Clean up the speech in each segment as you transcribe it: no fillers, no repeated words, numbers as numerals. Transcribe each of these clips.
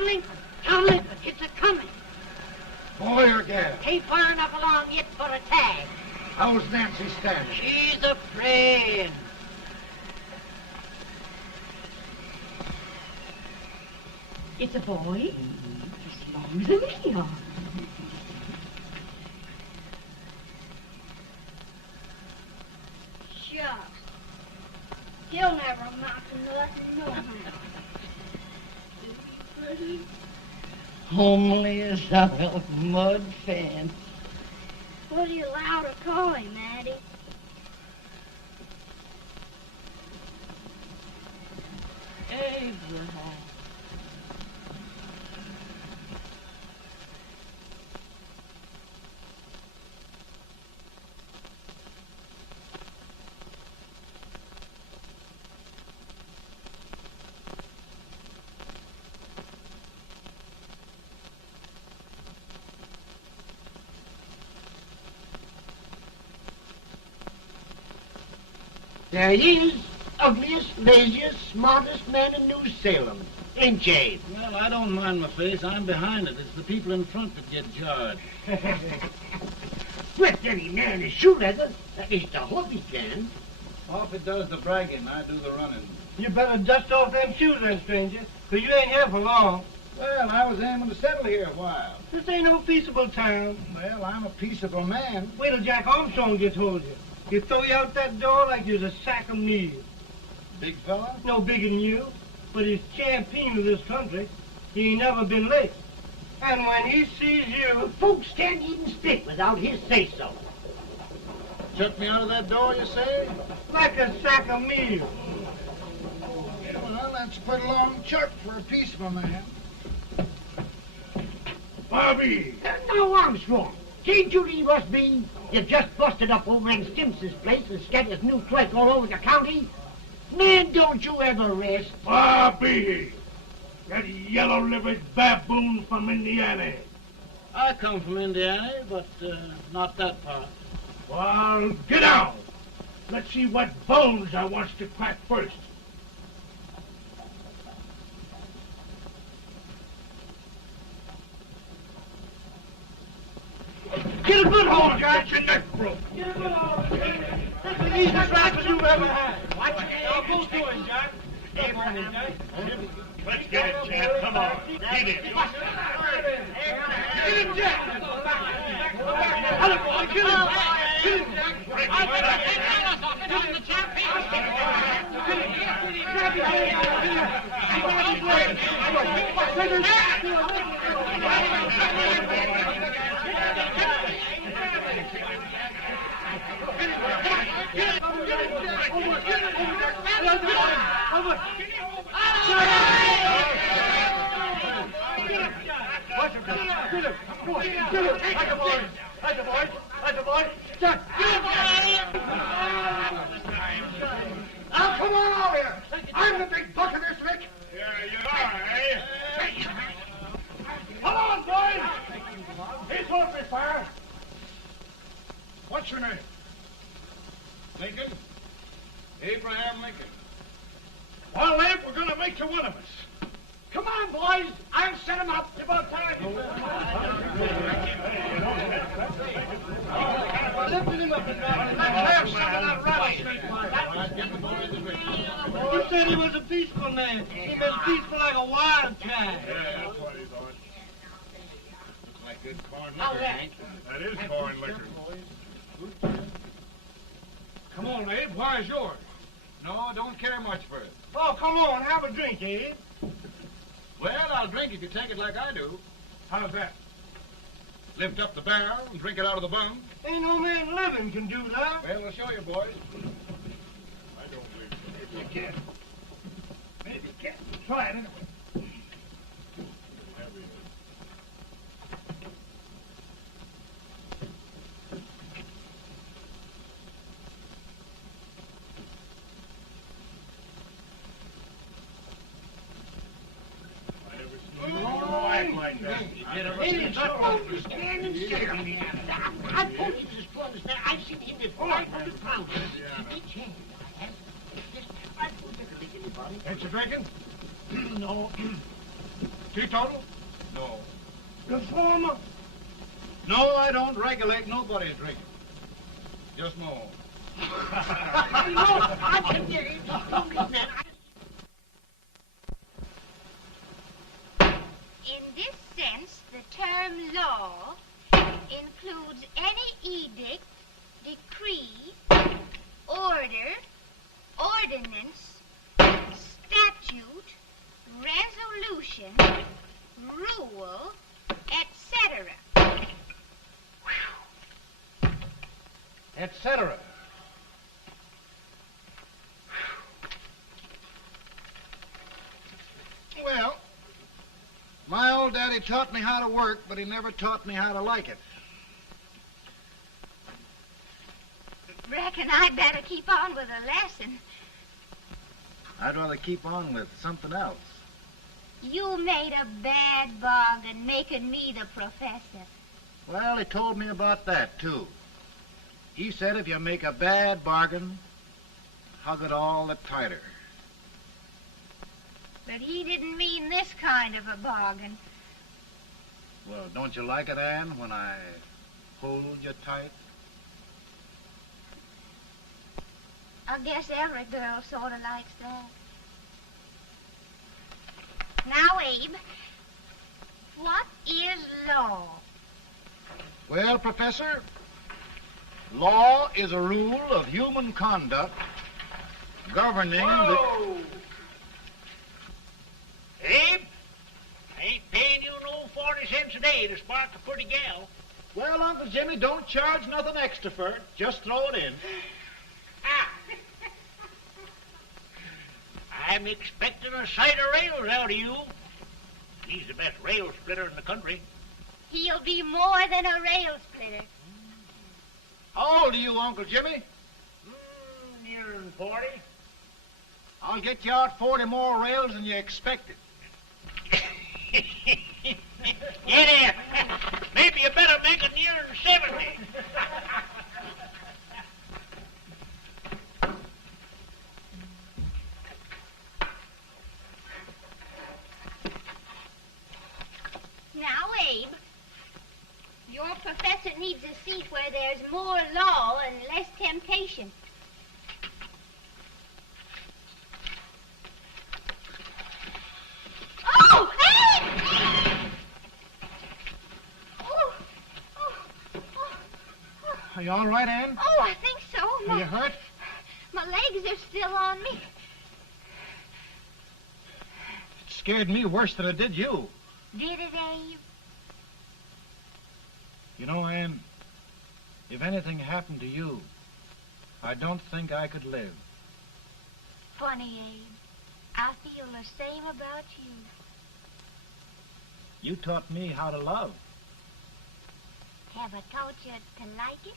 Townley, Townley, it's a-coming. Boy or gal? Ain't far enough along yet for a tag. How's Nancy standing? She's a-praying. It's a boy? As long as me are. Shucks. He'll never amount to nothing, no how. Pretty. Homely as a mud fan. What are you allowed to call him, Addie? Abraham. There he is, ugliest, laziest, smartest man in New Salem. Ain't Jay? Well, I don't mind my face. I'm behind it. It's the people in front that get jarred. With any man in shoe leather, at least I hope he can. Off it does the bragging. I do the running. You better dust off them shoes then, stranger, 'cause you ain't here for long. Well, I was aiming to settle here a while. This ain't no peaceable town. Well, I'm a peaceable man. Wait till Jack Armstrong gets hold of you. He'll throw you out that door like you're a sack of meal. Big fella? No bigger than you, but he's champion of this country. He ain't never been late. And when he sees you... Folks can't even speak without his say-so. Chuck me out of that door, you say? Like a sack of meal. Well, that's a pretty long chuck for a peaceable man. Bobby! Now, Armstrong, can't you leave us be? You've just busted up over in Stimpson's place and scattered new clerk all over the county. Man, don't you ever rest. Bobby! That yellow-livered baboon from Indiana. I come from Indiana, but not that part. Well, get out. Let's see what bones I wants to crack first. Get a good hold, Jack. Get your neck broke. Get a good hold. That's the easiest rifle you've ever had. Watch it. Now, both doing, Jack. Abraham, Jack. Let's get it, Jack. Come on. Get it. Get him, Jack. Hello, boy. Get him. Get him, Jack. Get him, the champion. Get him. Grab him. Now, come on over here. I'm the big buck of this lick. Yeah, you are, eh? Come on, boys. He's holding me fire. What's your name? Lincoln? Abraham Lincoln. Well, Abe, we're going to make you one of us. Come on, boys. I'll set him up. It's about time. Lifting him up and down. Let's have some of that rattlesnake. You said he was a peaceful man. He was peaceful like a wild cat. Yeah, that's what he thought. Looks like good corn liquor, Hank. That is corn liquor. Come on, Abe. Where's yours? No, don't care much for it. Oh, come on. Have a drink, Abe. Well, I'll drink if you take it like I do. How's that? Lift up the barrel and drink it out of the bung. Ain't no man living can do that. Well, I'll show you, boys. I don't believe so. Maybe you can. Maybe you can. Try it anyway. Act like that. Ain't supposed to stand and sit on me. I told you this to understand. I've seen him before. 500 pounds. Each hand. I have. I told you to make anybody. Ain't you drinking? No. Teetotal? No. Reformer? No, I don't regulate nobody's drinking. Just my own. I can get it. In this sense, the term law includes any edict, decree, order, ordinance, statute, resolution, rule, etc. Etc. Well, my old daddy taught me how to work, but he never taught me how to like it. Reckon I'd better keep on with the lesson. I'd rather keep on with something else. You made a bad bargain making me the professor. Well, he told me about that, too. He said if you make a bad bargain, hug it all the tighter. But he didn't mean this kind of a bargain. Well, don't you like it, Ann, when I hold you tight? I guess every girl sort of likes that. Now, Abe, what is law? Well, Professor, law is a rule of human conduct governing Whoa! Abe, I ain't paying you no 40 cents a day to spark a pretty gal. Well, Uncle Jimmy, don't charge nothing extra for it. Just throw it in. Ah. I'm expecting a sight of rails out of you. He's the best rail splitter in the country. He'll be more than a rail splitter. How old are you, Uncle Jimmy? Nearing 40. I'll get you out 40 more rails than you expected. Get in. Maybe you better make it nearing 70. Now, Abe, your professor needs a seat where there's more law and less temptation. Oh, Abe! Oh, oh, oh, oh. Are you all right, Ann? Oh, I think so. Are you hurt? My legs are still on me. It scared me worse than it did you. Did it, Abe? You know, Ann, if anything happened to you, I don't think I could live. Funny, Abe. I feel the same about you. You taught me how to love. Have I taught you to like it?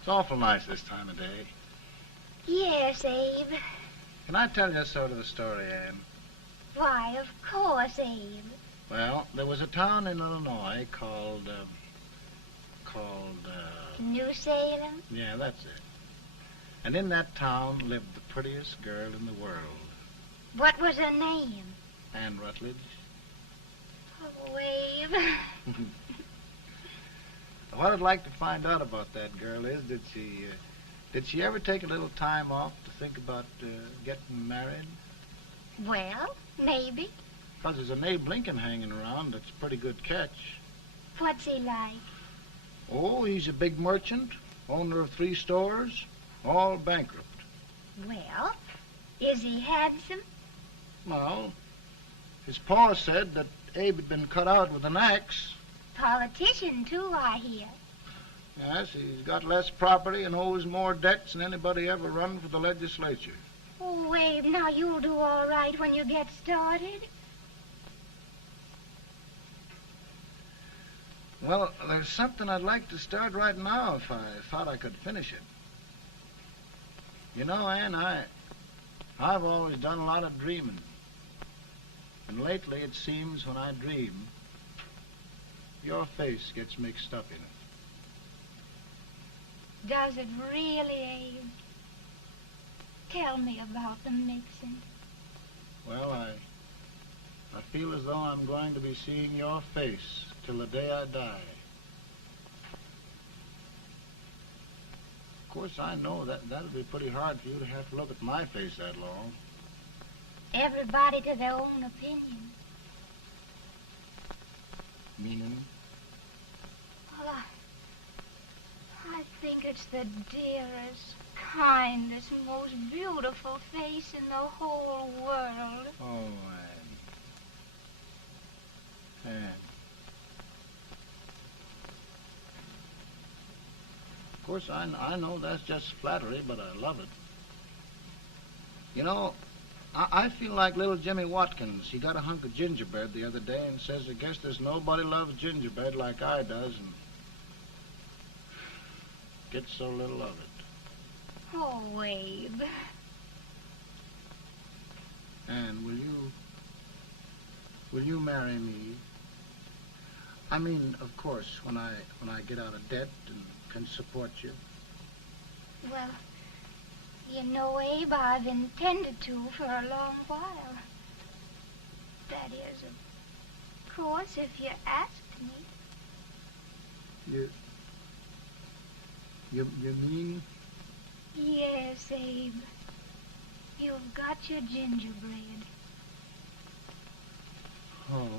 It's awful nice this time of day. Yes, Abe. Can I tell you sort of the story, Ann? Why, of course, Abe. Well, there was a town in Illinois called, New Salem? yeah, that's it. And in that town lived the prettiest girl in the world, What was her name? Ann Rutledge. Oh, Abe. What I'd like to find out about that girl is, did she ever take a little time off to think about getting married? Well, maybe. Because there's an Abe Lincoln hanging around that's a pretty good catch. What's he like? Oh, he's a big merchant, owner of 3 stores, all bankrupt. Well, is he handsome? Well, his pa said that Abe had been cut out with an axe. Politician, too, I hear. Yes, he's got less property and owes more debts than anybody ever run for the legislature. Oh, Abe, now you'll do all right when you get started. Well, there's something I'd like to start right now if I thought I could finish it. You know, Ann, I've always done a lot of dreaming. And lately it seems when I dream, your face gets mixed up in it. Does it really, Abe? Tell me about the mixing. Well, I feel as though I'm going to be seeing your face till the day I die. Of course, I know that'll be pretty hard for you to have to look at my face that long. Everybody to their own opinion. Meaning? Well, I think it's the dearest, kindest, most beautiful face in the whole world. Oh, Ann. Ann. Of course, I know that's just flattery, but I love it. You know, I feel like little Jimmy Watkins. He got a hunk of gingerbread the other day and says, I guess there's nobody loves gingerbread like I does, and gets so little of it. Oh, Abe. Ann, will you marry me? I mean, of course, when I get out of debt and can support you. Well, you know, Abe, I've intended to for a long while. That is, of course, if you asked me. You mean? Yes, Abe. You've got your gingerbread. Oh,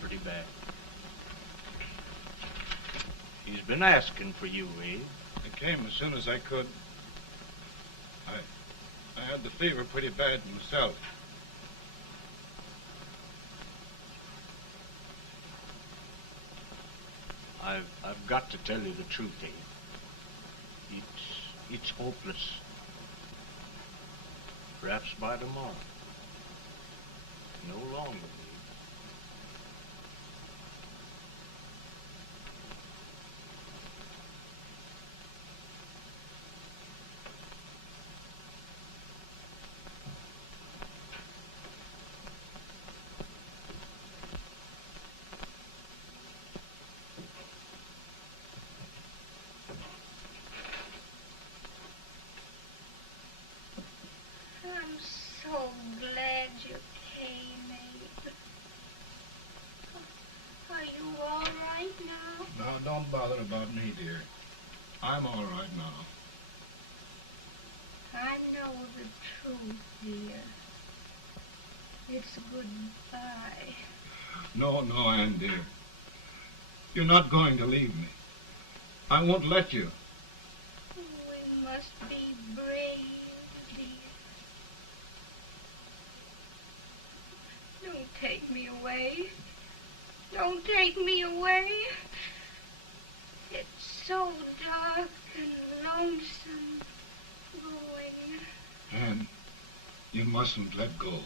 Pretty bad. He's been asking for you, Abe. I came as soon as I could. I had the fever pretty bad myself. I've got to tell you the truth, Abe. It's hopeless. Perhaps by tomorrow. No longer, Abe. I'm so glad you came, Abe. Are you all right now? Now, don't bother about me, dear. I'm all right now. I know the truth, dear. It's goodbye. No, Ann, dear. You're not going to leave me. I won't let you. We must be brave, dear. Don't take me away. Don't take me away. It's so dark and lonesome going. Ann, you mustn't let go.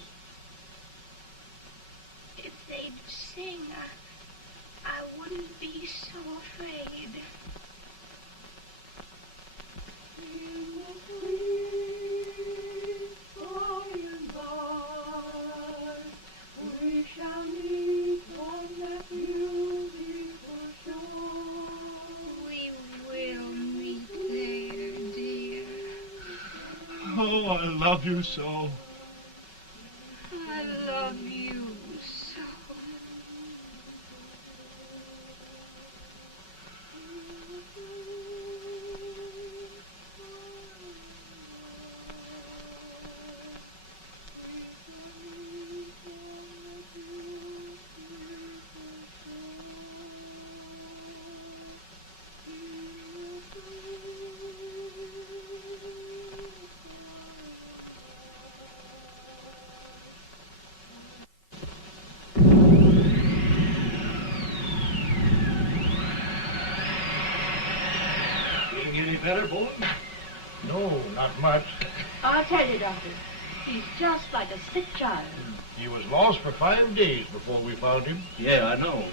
If they'd sing, I wouldn't be so afraid. We shall meet on that beautiful shore. We will meet there, dear. Oh, I love you so. I love you so. better, boy? No, not much. I'll tell you, Doctor. He's just like a sick child. He was lost for 5 days before we found him. Yeah, I know.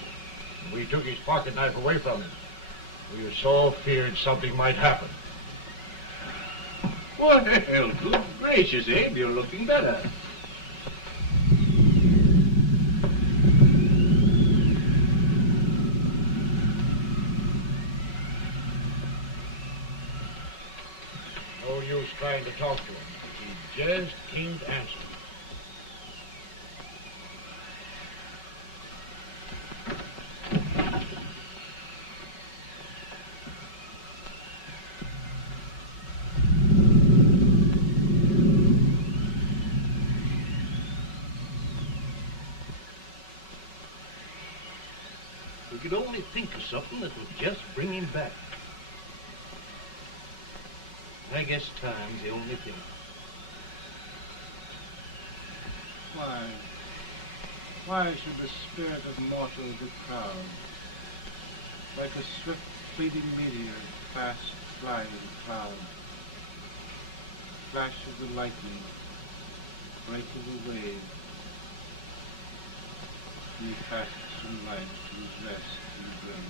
We took his pocket knife away from him. We were so feared something might happen. Well, good gracious, Abe, you're looking better. No use trying to talk to him. He just can't answer. We could only think of something that would just bring him back. I guess time's the only thing. Why should the spirit of mortal be proud? Like a swift fleeting meteor, fast flying cloud. Flash of the lightning, break of the wave. He fasts from life to his rest in the grave.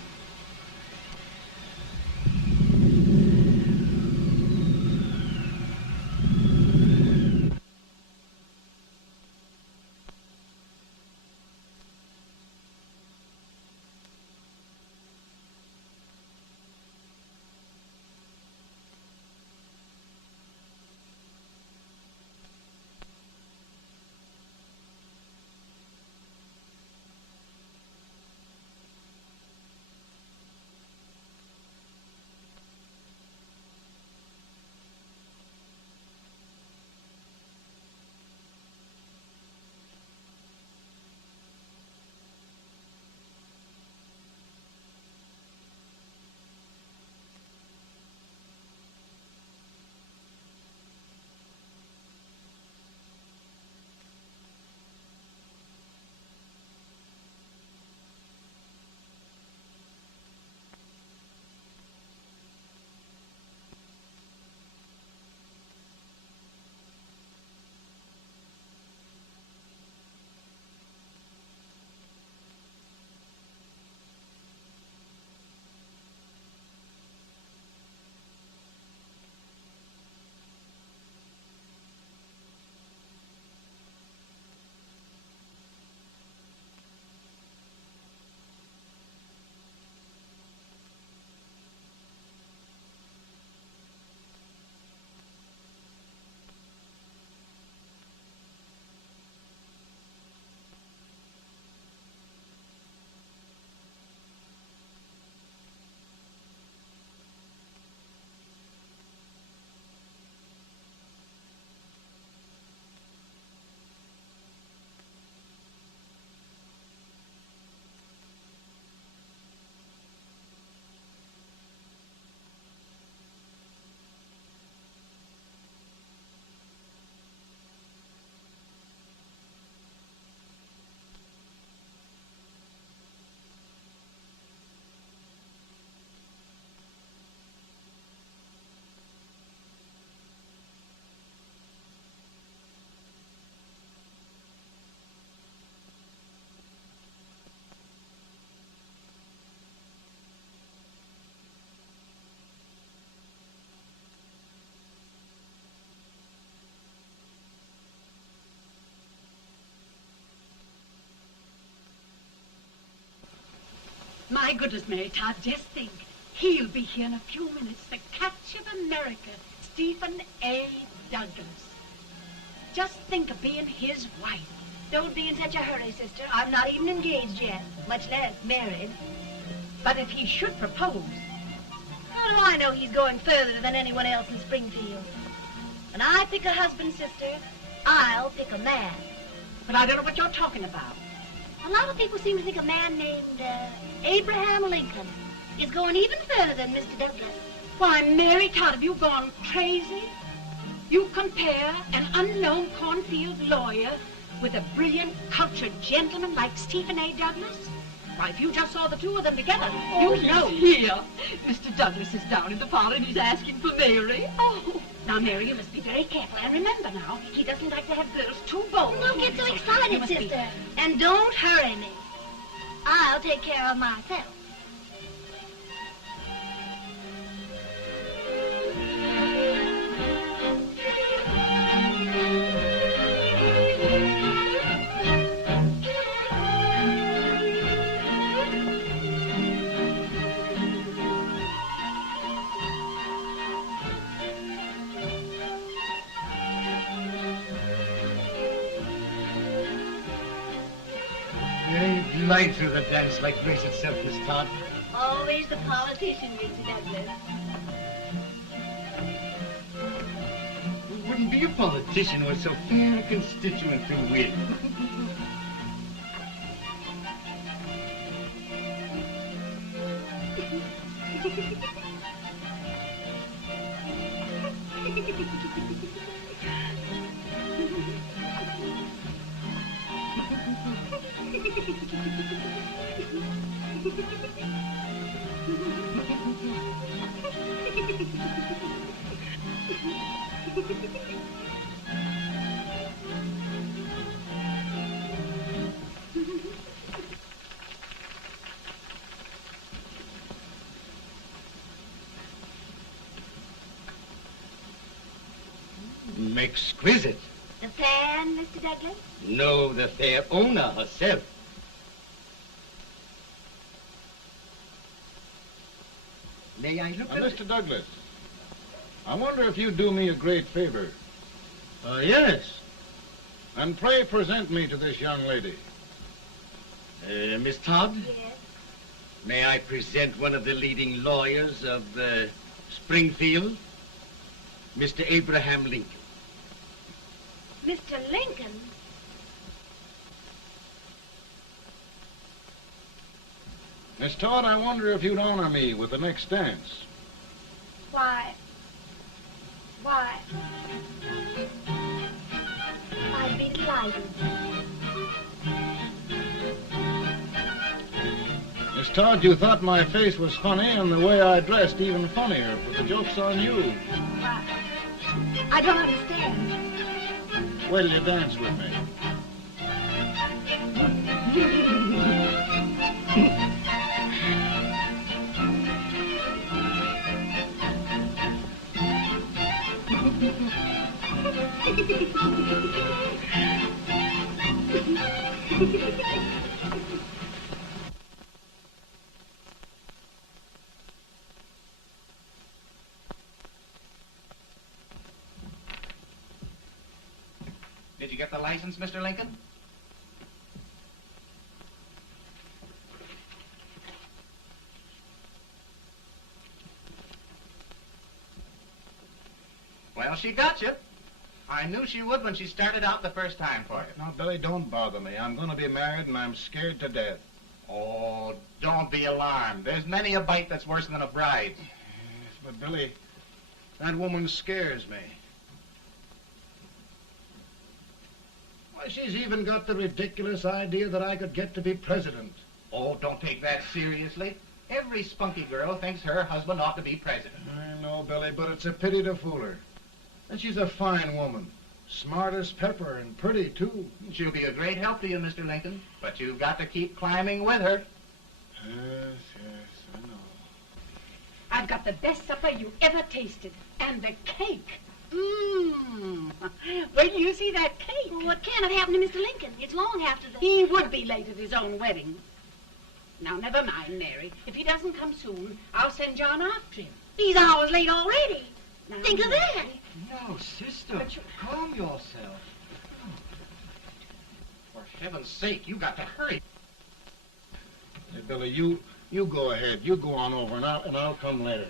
My goodness, Mary Todd, just think. He'll be here in a few minutes. The catch of America, Stephen A. Douglas. Just think of being his wife. Don't be in such a hurry, sister. I'm not even engaged yet, much less married. But if he should propose... How do I know he's going further than anyone else in Springfield? When I pick a husband, sister, I'll pick a man. But I don't know what you're talking about. A lot of people seem to think a man named Abraham Lincoln is going even further than Mr. Douglas. Why, Mary Todd, have you gone crazy? You compare an unknown cornfield lawyer with a brilliant, cultured gentleman like Stephen A. Douglas? Why, if you just saw the two of them together, you'd know. Here. Mr. Douglas is down in the parlor and he's asking for Mary. Oh. Now, Mary, you must be very careful. And remember now, he doesn't like to have girls too bold. Don't get so You excited, must be- sister. And don't hurry me. I'll take care of myself. They glide through the dance like grace itself, Miss Todd. Always the politician, Mr. Douglas. Who wouldn't be a politician with so fair a constituent to win? Exquisite. The fan, Mr. Douglas? No, the fair owner herself. May I look at it? Mr. Douglas, I wonder if you'd do me a great favor. Yes. And pray present me to this young lady. Miss Todd? Yes. May I present one of the leading lawyers of Springfield, Mr. Abraham Lincoln. Mr. Lincoln? Miss Todd, I wonder if you'd honor me with the next dance. Why? I'd be delighted. Miss Todd, you thought my face was funny and the way I dressed even funnier, but the joke's on you. Why? I don't understand. Will you dance with me? Did you get the license, Mr. Lincoln? Well, she got you. I knew she would when she started out the first time for you. Now, Billy, don't bother me. I'm going to be married and I'm scared to death. Oh, don't be alarmed. There's many a bite that's worse than a bride. Yes, but Billy, that woman scares me. Why, she's even got the ridiculous idea that I could get to be president. Oh, don't take that seriously. Every spunky girl thinks her husband ought to be president. I know, Billy, but it's a pity to fool her. And she's a fine woman. Smart as pepper and pretty, too. She'll be a great help to you, Mr. Lincoln, but you've got to keep climbing with her. Yes, I know. I've got the best supper you ever tasted. And the cake. Mmm. Wait till you see that cake. Well, what can have happened to Mr. Lincoln? It's long after the... He would be late at his own wedding. Now, never mind, Mary. If he doesn't come soon, I'll send John after him. He's hours late already. Now, Think of that. No, sister. Calm yourself. For heaven's sake, you got to hurry. Hey, Billy, you go ahead. You go on over, and I'll come later.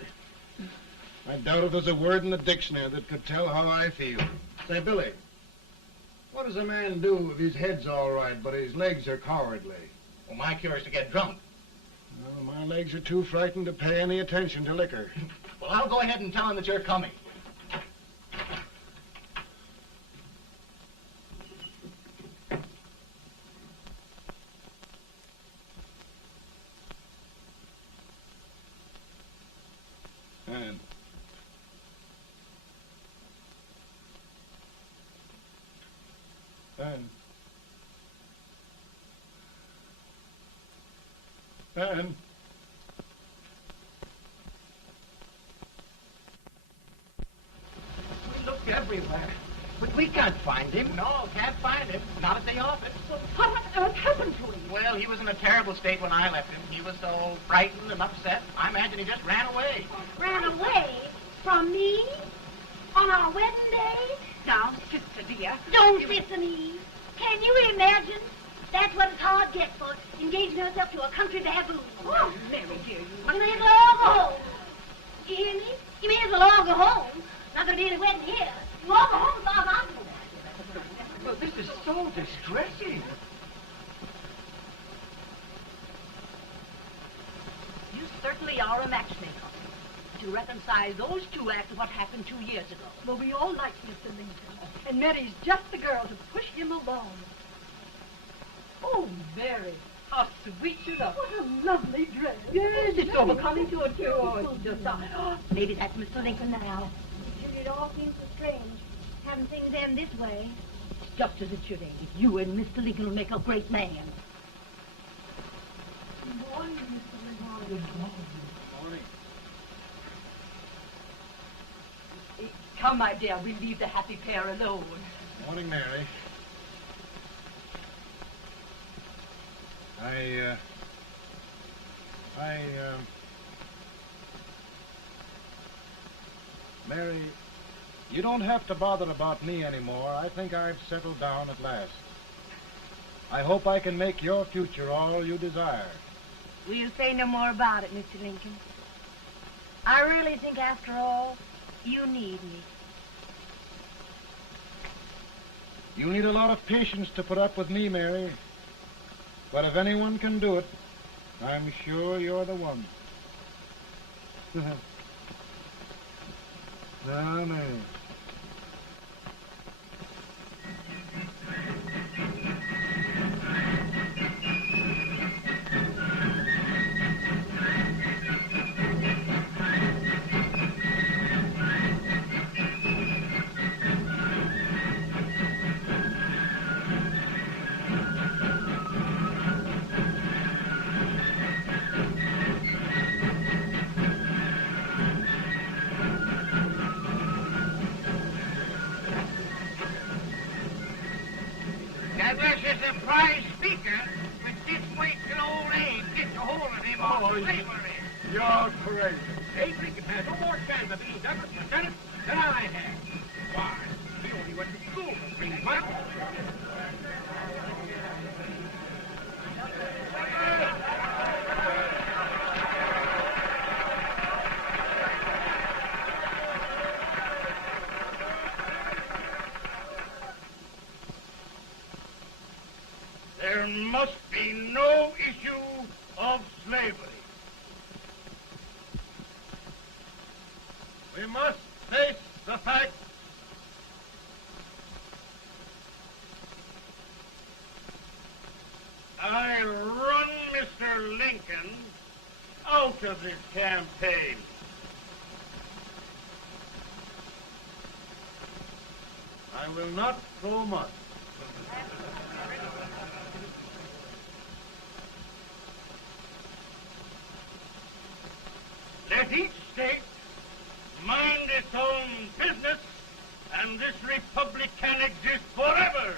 I doubt if there's a word in the dictionary that could tell how I feel. Say, Billy, what does a man do if his head's all right, but his legs are cowardly? Well, my cure is to get drunk. Well, my legs are too frightened to pay any attention to liquor. Well, I'll go ahead and tell him that you're coming. Ann. We looked everywhere, but we can't find him. No, can't find him. Not at the office. Well, what on earth happened to him? Well, he was in a terrible state when I left him. He was so frightened and upset. I imagine he just ran away. Ran away from me on our wedding day? Now, sister dear. Don't sister me. Can you imagine? That's what it's hard gets for engaging herself to a country baboon. Oh, Mary dear, You may as well all go home. You hear me? You may as well all go home. Not going to be any wedding here. You all go home as far as I'm concerned. Well, this is so distressing. You certainly are a matchmaker. To reconcile those two after what happened 2 years ago. Well, we all like Mr. Lincoln. And Mary's just the girl to push him along. Oh, Mary, how sweet you look. What a lovely dress. Yes, it's overcoming to it, too. Oh, it's just... maybe that's Mr. Lincoln now. It all seems so strange. Having things end this way. It's just as it should end. You and Mr. Lincoln will make a great man. Good morning, Mr. Lincoln. Good morning. Come, my dear, we'll leave the happy pair alone. Morning, Mary. Mary, you don't have to bother about me anymore. I think I've settled down at last. I hope I can make your future all you desire. We'll say no more about it, Mr. Lincoln. I really think, after all, you need me. You need a lot of patience to put up with me, Mary. But if anyone can do it, I'm sure you're the one. No, no. That was a surprise speaker, but just wait till old Abe gets a hold of him on slavery. You're crazy. Abe Lincoln has no more chance of being Douglas Lieutenant than I have. Why? He only went to school for 3 months. There must be no issue of slavery. We must face the fact I run Mr. Lincoln out of this campaign. I will not throw much. Let each state mind its own business, and this republic can exist forever,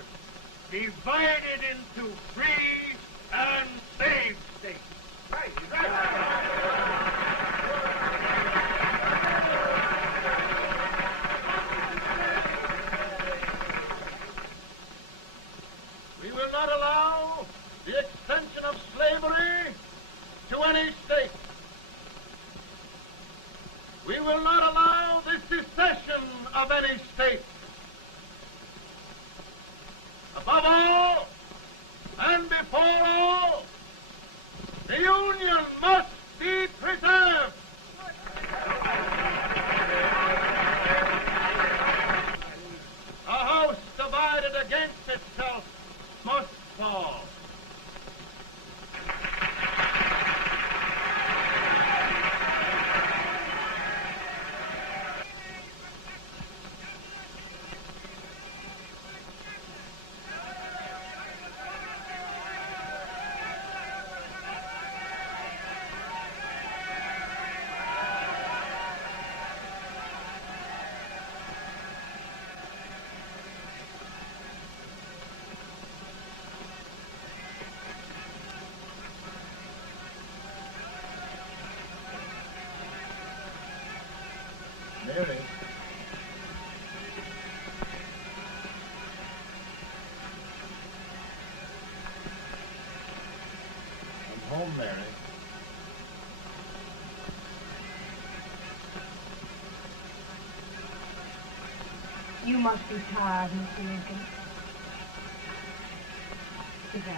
divided into free and slave states. Right, right. We will not allow the extension of slavery to any state. We will not allow the secession of any state. Above all, and before all, the Union must be preserved. A house divided against itself must fall. home, Mary. You must be tired, Mr. Lincoln. Sit down.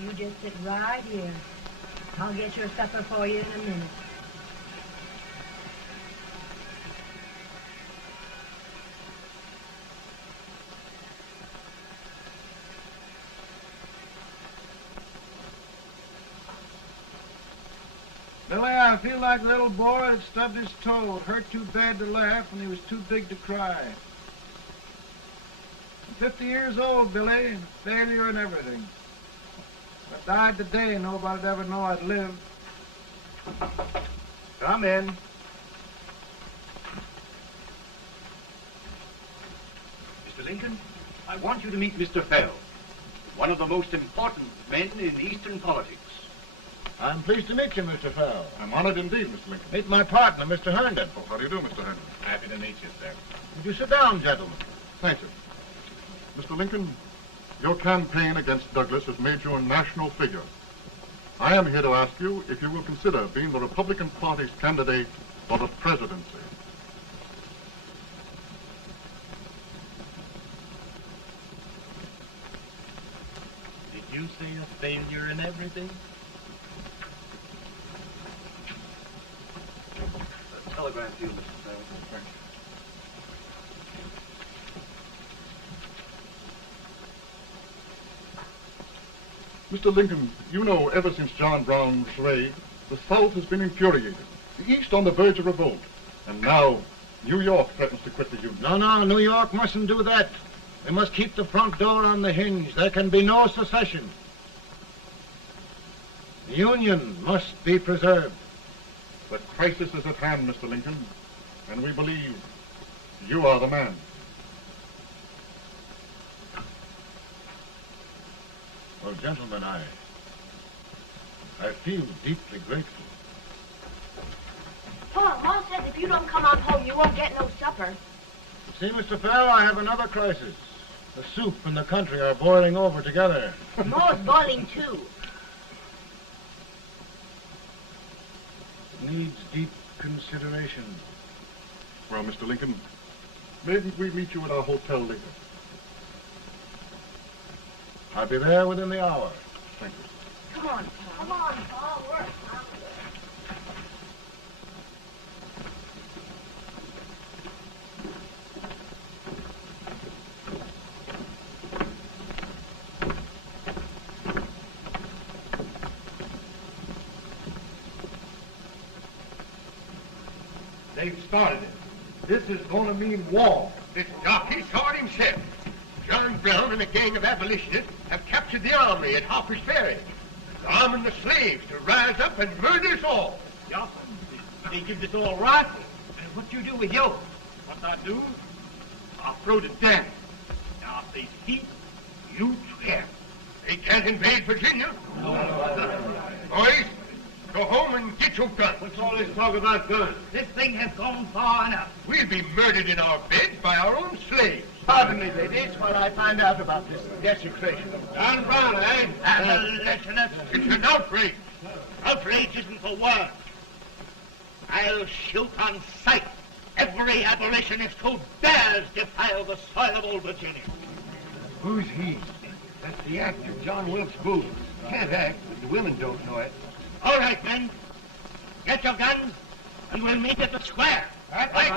You just sit right here. I'll get your supper for you in a minute. Billy, I feel like a little boy that stubbed his toe. It hurt too bad to laugh, and he was too big to cry. I'm 50 years old, Billy, failure and everything. If I died today, nobody'd ever know I'd lived. Come in. Mr. Lincoln, I want you to meet Mr. Fell, one of the most important men in Eastern politics. I'm pleased to meet you, Mr. Fell. I'm honored indeed, Mr. Lincoln. Meet my partner, Mr. Herndon. Oh, how do you do, Mr. Henry? Happy to meet you, sir. Would you sit down, gentlemen? Thank you. Mr. Lincoln, your campaign against Douglas has made you a national figure. I am here to ask you if you will consider being the Republican Party's candidate for the presidency. Did you say a failure in everything? A telegram to you, Mr. Fell. Thank you. Mr. Lincoln, you know ever since John Brown's raid, the South has been infuriated, the East on the verge of revolt, and now New York threatens to quit the Union. No, New York mustn't do that. They must keep the front door on the hinge. There can be no secession. The Union must be preserved. The crisis is at hand, Mr. Lincoln, and we believe you are the man. Well, gentlemen, I feel deeply grateful. Ma says if you don't come on home, you won't get no supper. See, Mr. Fell, I have another crisis. The soup and the country are boiling over together. Ma's boiling too. It needs deep consideration. Well, Mr. Lincoln, maybe we meet you at our hotel later. I'll be there within the hour. Thank you. Come on, Pa. Come on, Pa. Work. They've started it. This is going to mean war. This jockey saw it himself. John Brown and a gang of abolitionists have captured the armory at Harper's Ferry. They're arming the slaves to rise up and murder us all. Yeah, they give this all right. And what you do with yours? What I do? I'll throw to death. Now, if they speak, you swear. They can't invade Virginia. Boys, go home and get your guns. What's all this talk about guns? This thing has gone far enough. We'll be murdered in our beds by our own slaves. Pardon me, ladies, while I find out about this desecration. John Brown, eh? Abolitionists. It's an outrage. Outrage isn't for words. I'll shoot on sight every abolitionist who dares defile the soil of old Virginia. Who's he? That's the actor, John Wilkes Booth. Can't act, but the women don't know it. All right, men. Get your guns, and we'll meet at the square. At the Mary.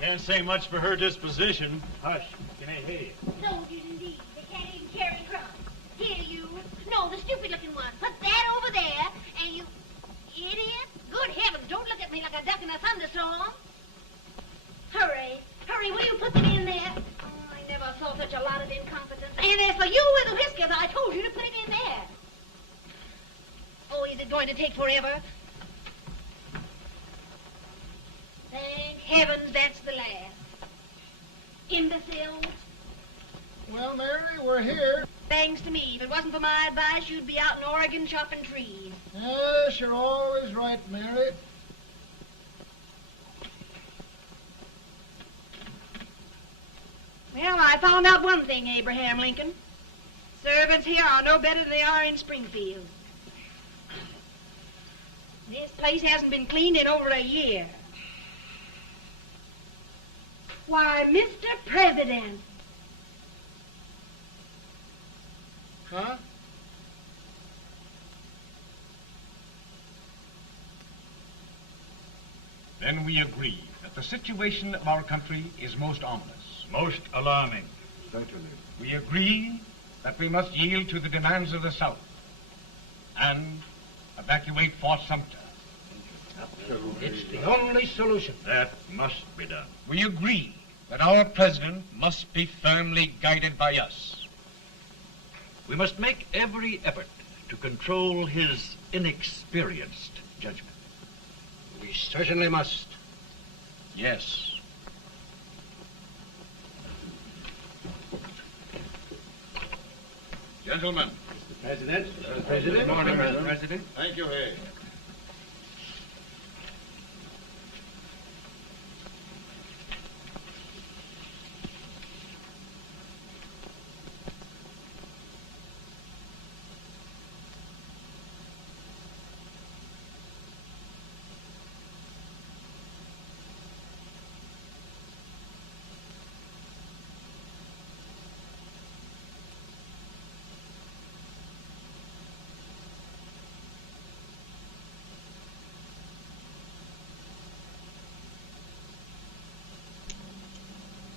Can't say much for her disposition. Hush, can I hear you? Soldiers indeed. They can't even carry crumbs. Here, you. incompetence. And as for you with the whiskers, I told you to put it in there. Oh, is it going to take forever? Thank heavens that's the last. Imbecile. Well, Mary, we're here. Thanks to me. If it wasn't for my advice, you'd be out in Oregon chopping trees. Yes, you're always right, Mary. Well, I found out one thing, Abraham Lincoln. Servants here are no better than they are in Springfield. This place hasn't been cleaned in over a year. Why, Mr. President. Huh? Then we agree that the situation of our country is most ominous. Most alarming. Certainly. We agree that we must yield to the demands of the South and evacuate Fort Sumter. It's the only solution. That must be done. We agree that our president must be firmly guided by us. We must make every effort to control his inexperienced judgment. We certainly must. Yes. Gentlemen. Mr. President. Mr. President. Good morning, Mr. Mr. President. Thank you, Hay.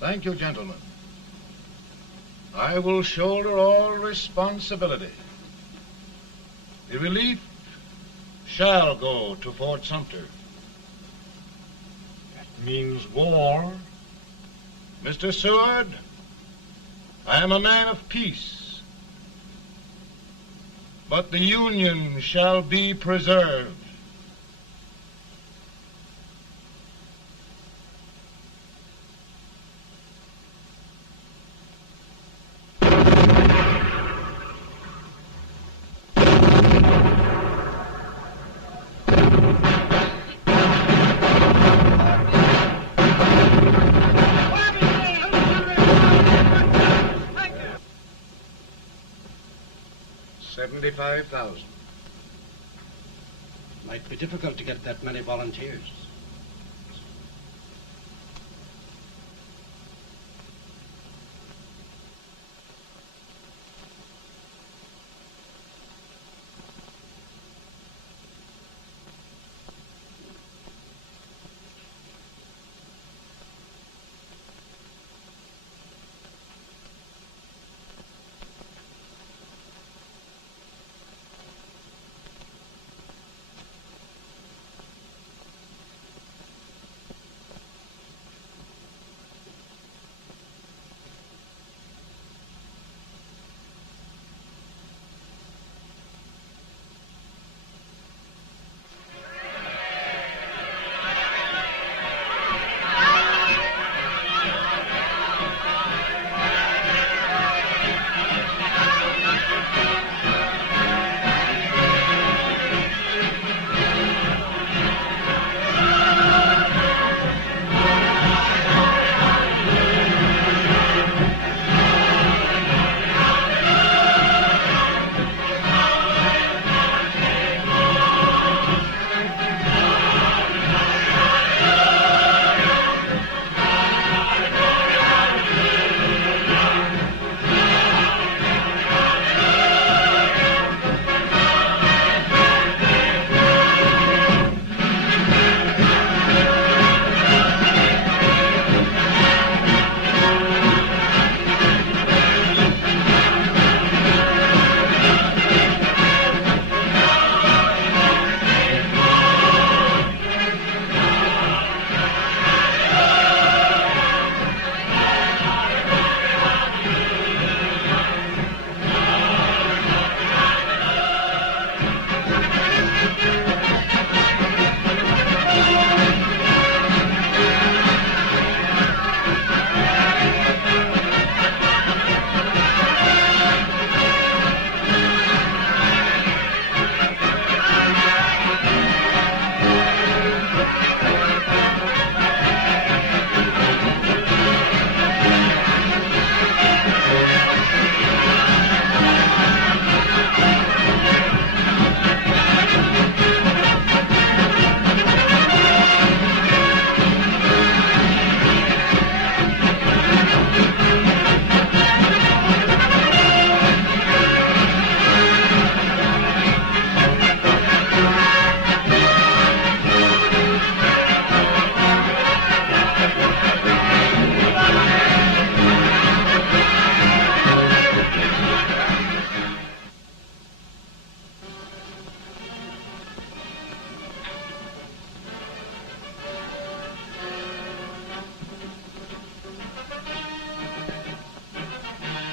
Thank you, gentlemen. I will shoulder all responsibility. The relief shall go to Fort Sumter. That means war. Mr. Seward, I am a man of peace, but the Union shall be preserved. $75,000. Might be difficult to get that many volunteers.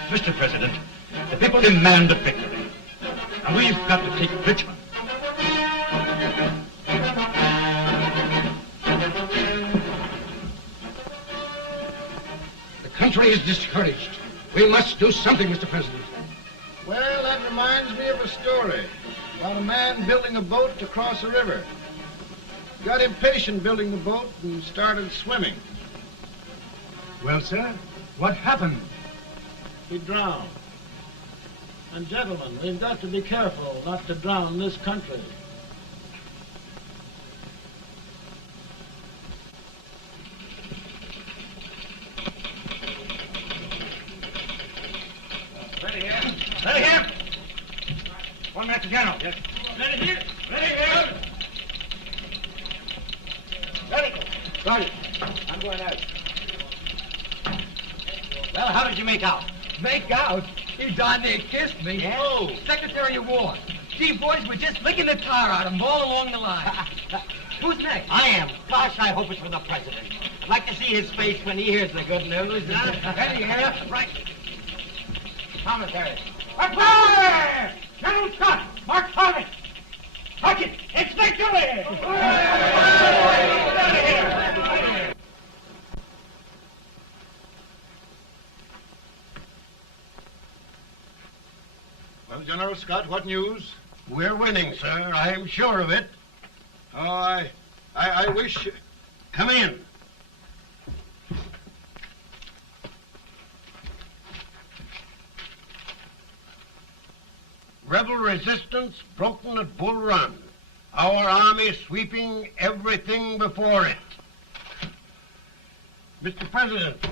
Mr. President, the people demand a victory. And we've got to take Richmond. The country is discouraged. We must do something, Mr. President. Well, that reminds me of a story about a man building a boat to cross a river. Got impatient building the boat and started swimming. Well, sir, what happened? He drowned. And gentlemen, we've got to be careful not to drown this country. Ready here. Ready here. One minute to General. Yes. Ready here. Ready here. Ready. Sergeant, I'm going out. Well, how did you make out? Make out? He darn near kissed me. Yeah? Oh. Secretary of War. Gee, boys, we're just licking the tar out of him all along the line. Who's next? I am. Gosh, I hope it's for the president. I'd like to see his face when he hears the good news. Ready here. Right. Commissary. Fire! General Scott, mark target. Sergeant, it's victory! Well, General Scott, what news? We're winning, sir. I am sure of it. Oh, I wish... Come in. Rebel resistance broken at Bull Run. Our army sweeping everything before it. Mr. President,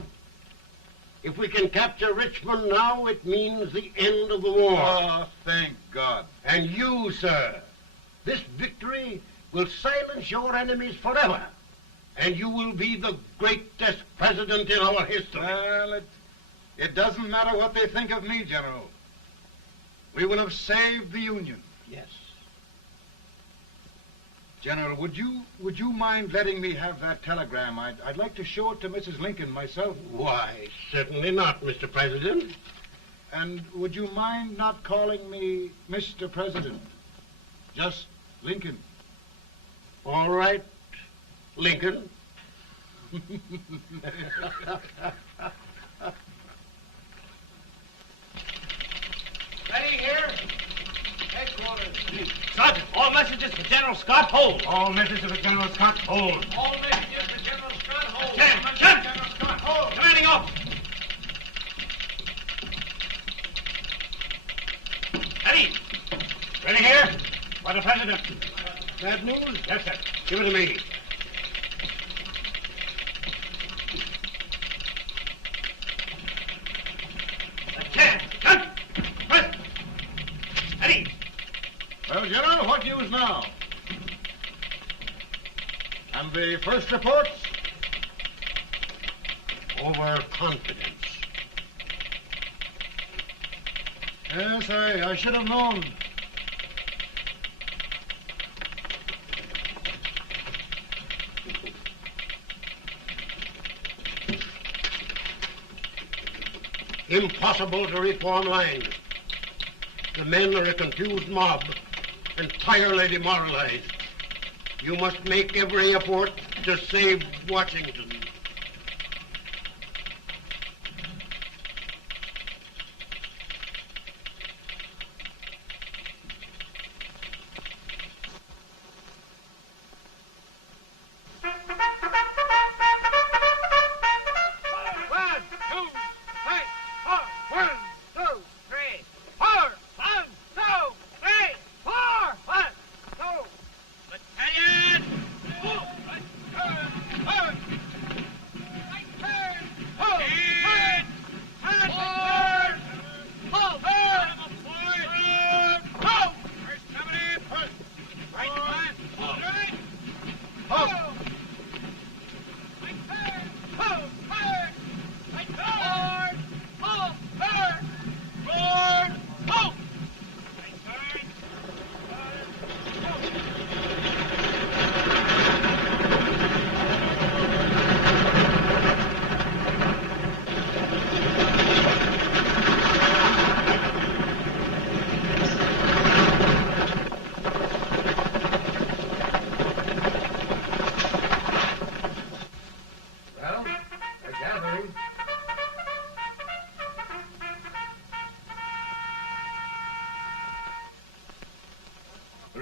if we can capture Richmond now, it means the end of the war. Oh, thank God. And you, sir, this victory will silence your enemies forever. And you will be the greatest president in our history. Well, it doesn't matter what they think of me, General. We will have saved the Union. Yes. General, would you mind letting me have that telegram? I'd like to show it to Mrs. Lincoln myself. Why, certainly not, Mr. President. And would you mind not calling me Mr. President? Just Lincoln. All right, Lincoln. Ready here. Headquarters. Sergeant, all messages for General Scott, hold. All messages for General Scott, hold. All messages for General Scott, hold. Chen! General Scott, hold. Commanding officer. Ready. Ready here. For the president. Bad news? Yes, sir. Give it to me. Chen! President. Ready. Well, General, what news now? And the first reports? Overconfidence. Yes, I should have known. Impossible to reform lines. The men are a confused mob, entirely demoralized. You must make every effort to save Washington.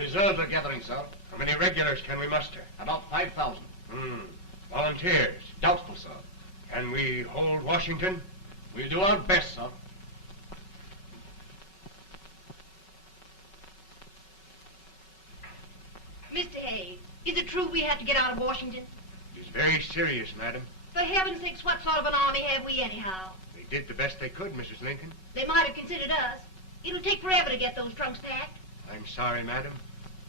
Reserves are gathering, sir. How many regulars can we muster? About 5,000. Volunteers? Doubtful, sir. Can we hold Washington? We'll do our best, sir. Mr. Hayes, is it true we have to get out of Washington? It's very serious, madam. For heaven's sakes, what sort of an army have we anyhow? They did the best they could, Mrs. Lincoln. They might have considered us. It'll take forever to get those trunks packed. I'm sorry, madam,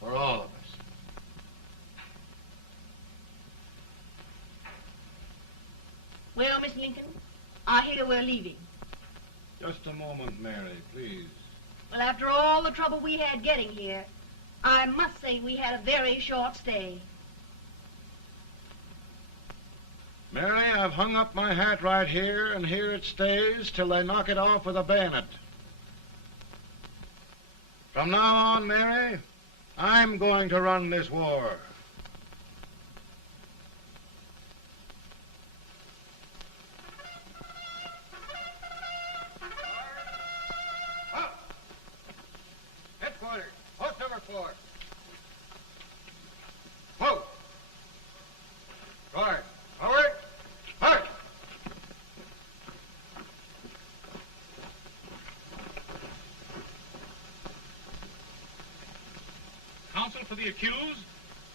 for all of us. Well, Miss Lincoln, I hear we're leaving. Just a moment, Mary, please. Well, after all the trouble we had getting here, I must say we had a very short stay. Mary, I've hung up my hat right here, and here it stays till they knock it off with a bayonet. From now on, Mary, I'm going to run this war. Headquarters, post number 4. Whoa! Guard, forward, march! Counsel for the accused,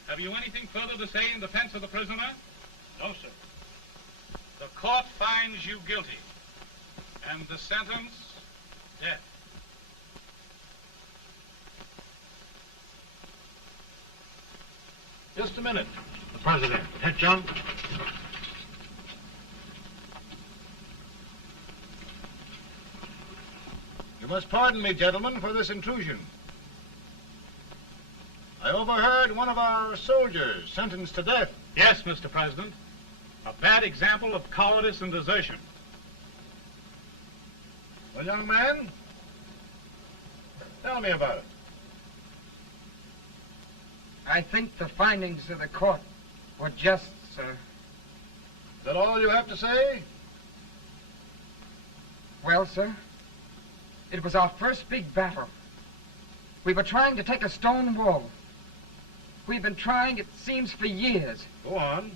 have you anything further to say in defense of the prisoner? No, sir. The court finds you guilty, and the sentence, death. Just a minute. The president. Head, John. You must pardon me, gentlemen, for this intrusion. I overheard one of our soldiers sentenced to death. Yes, Mr. President. A bad example of cowardice and desertion. Well, young man, tell me about it. I think the findings of the court were just, sir. Is that all you have to say? Well, sir, it was our first big battle. We were trying to take a stone wall. We've been trying, it seems, for years. Go on.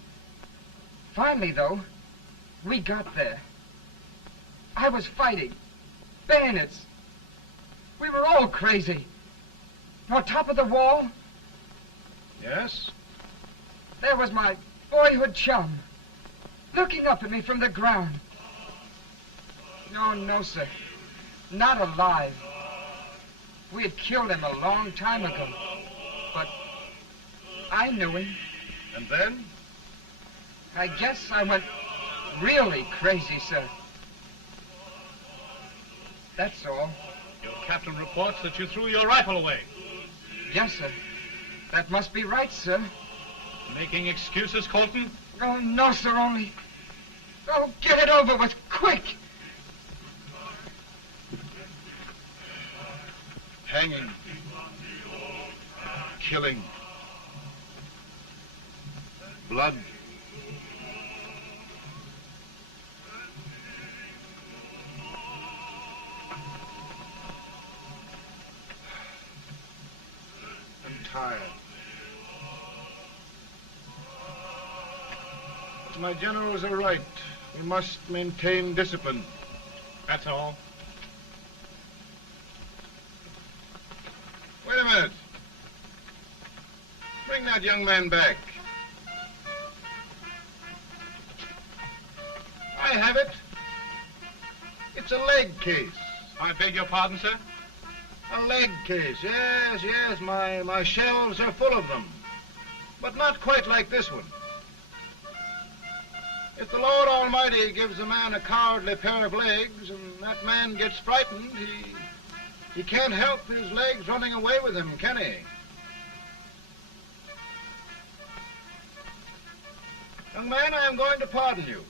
Finally, though, we got there. I was fighting. Bayonets. We were all crazy. On top of the wall, Yes? there was my boyhood chum, looking up at me from the ground. No, sir. Not alive. We had killed him a long time ago. But I knew him. And then? I guess I went really crazy, sir. That's all. Your captain reports that you threw your rifle away. Yes, sir. That must be right, sir. Making excuses, Colton? Oh, no, sir, only... Oh, get it over with, quick! Hanging. Killing. Blood. I'm tired. But my generals are right. We must maintain discipline. That's all. Wait a minute. Bring that young man back. I have it. It's a leg case. I beg your pardon, sir? A leg case, yes. My shelves are full of them. But not quite like this one. If the Lord Almighty gives a man a cowardly pair of legs and that man gets frightened, he can't help his legs running away with him, can he? Young man, I am going to pardon you.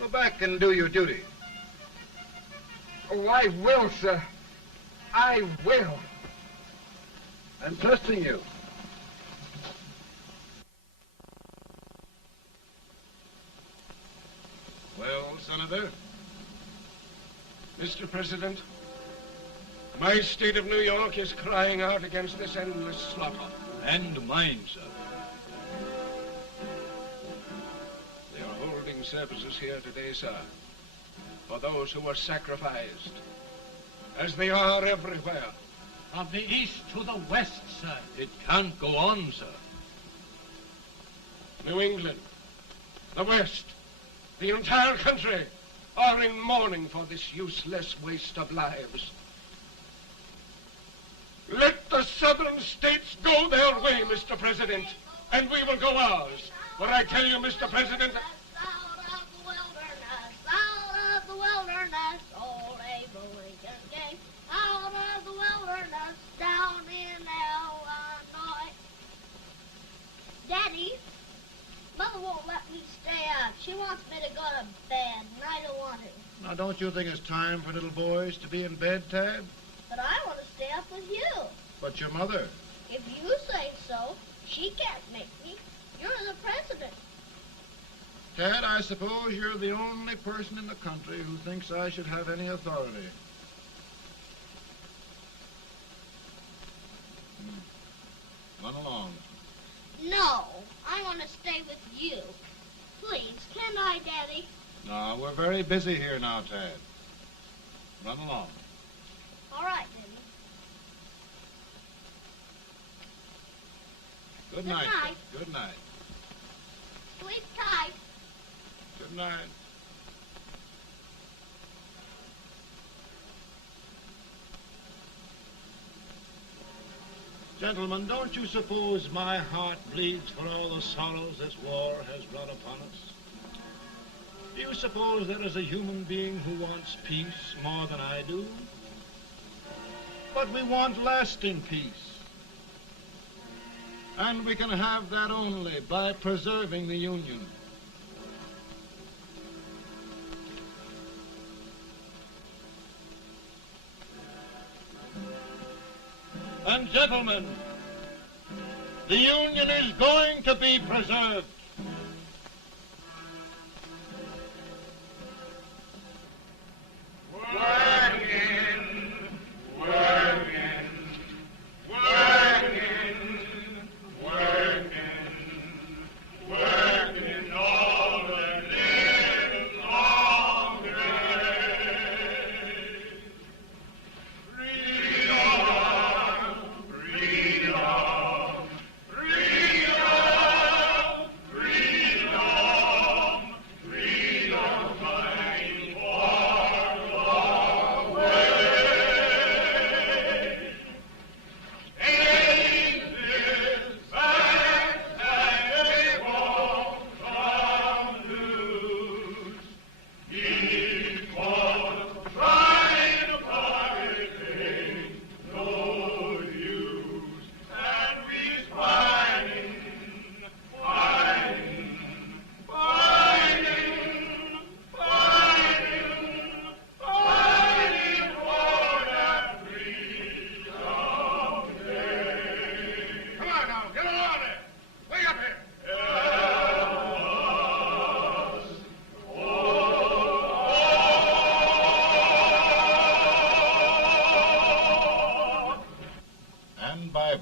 Go back and do your duty. Oh, I will, sir. I will. I'm trusting you. Well, Senator? Mr. President, My state of New York is crying out against this endless slaughter. And mine, sir. They are holding services here today, sir, for those who were sacrificed, as they are everywhere. From the east to the west, sir. It can't go on, sir. New England, the West, the entire country are in mourning for this useless waste of lives. Let the southern states go their way, Mr. President, and we will go ours. But I tell you, Mr. President... Out of the wilderness, old Abraham Lincoln came. Out of the wilderness, down in Illinois. Daddy, Mother won't let me stay up. She wants me to go to bed, and I don't want to. Now, don't you think it's time for little boys to be in bed, Tad? But I want to stay up with you. But your mother? If you say so, she can't make me. You're the president. Tad, I suppose you're the only person in the country who thinks I should have any authority. Run along. No, I want to stay with you. Please, can I, Daddy? No, we're very busy here now, Tad. Run along. All right, Daddy. Good night. Good night. Sleep tight. Good night. Gentlemen, don't you suppose my heart bleeds for all the sorrows this war has brought upon us? Do you suppose there is a human being who wants peace more than I do? But we want lasting peace. And we can have that only by preserving the Union. And gentlemen, the Union is going to be preserved.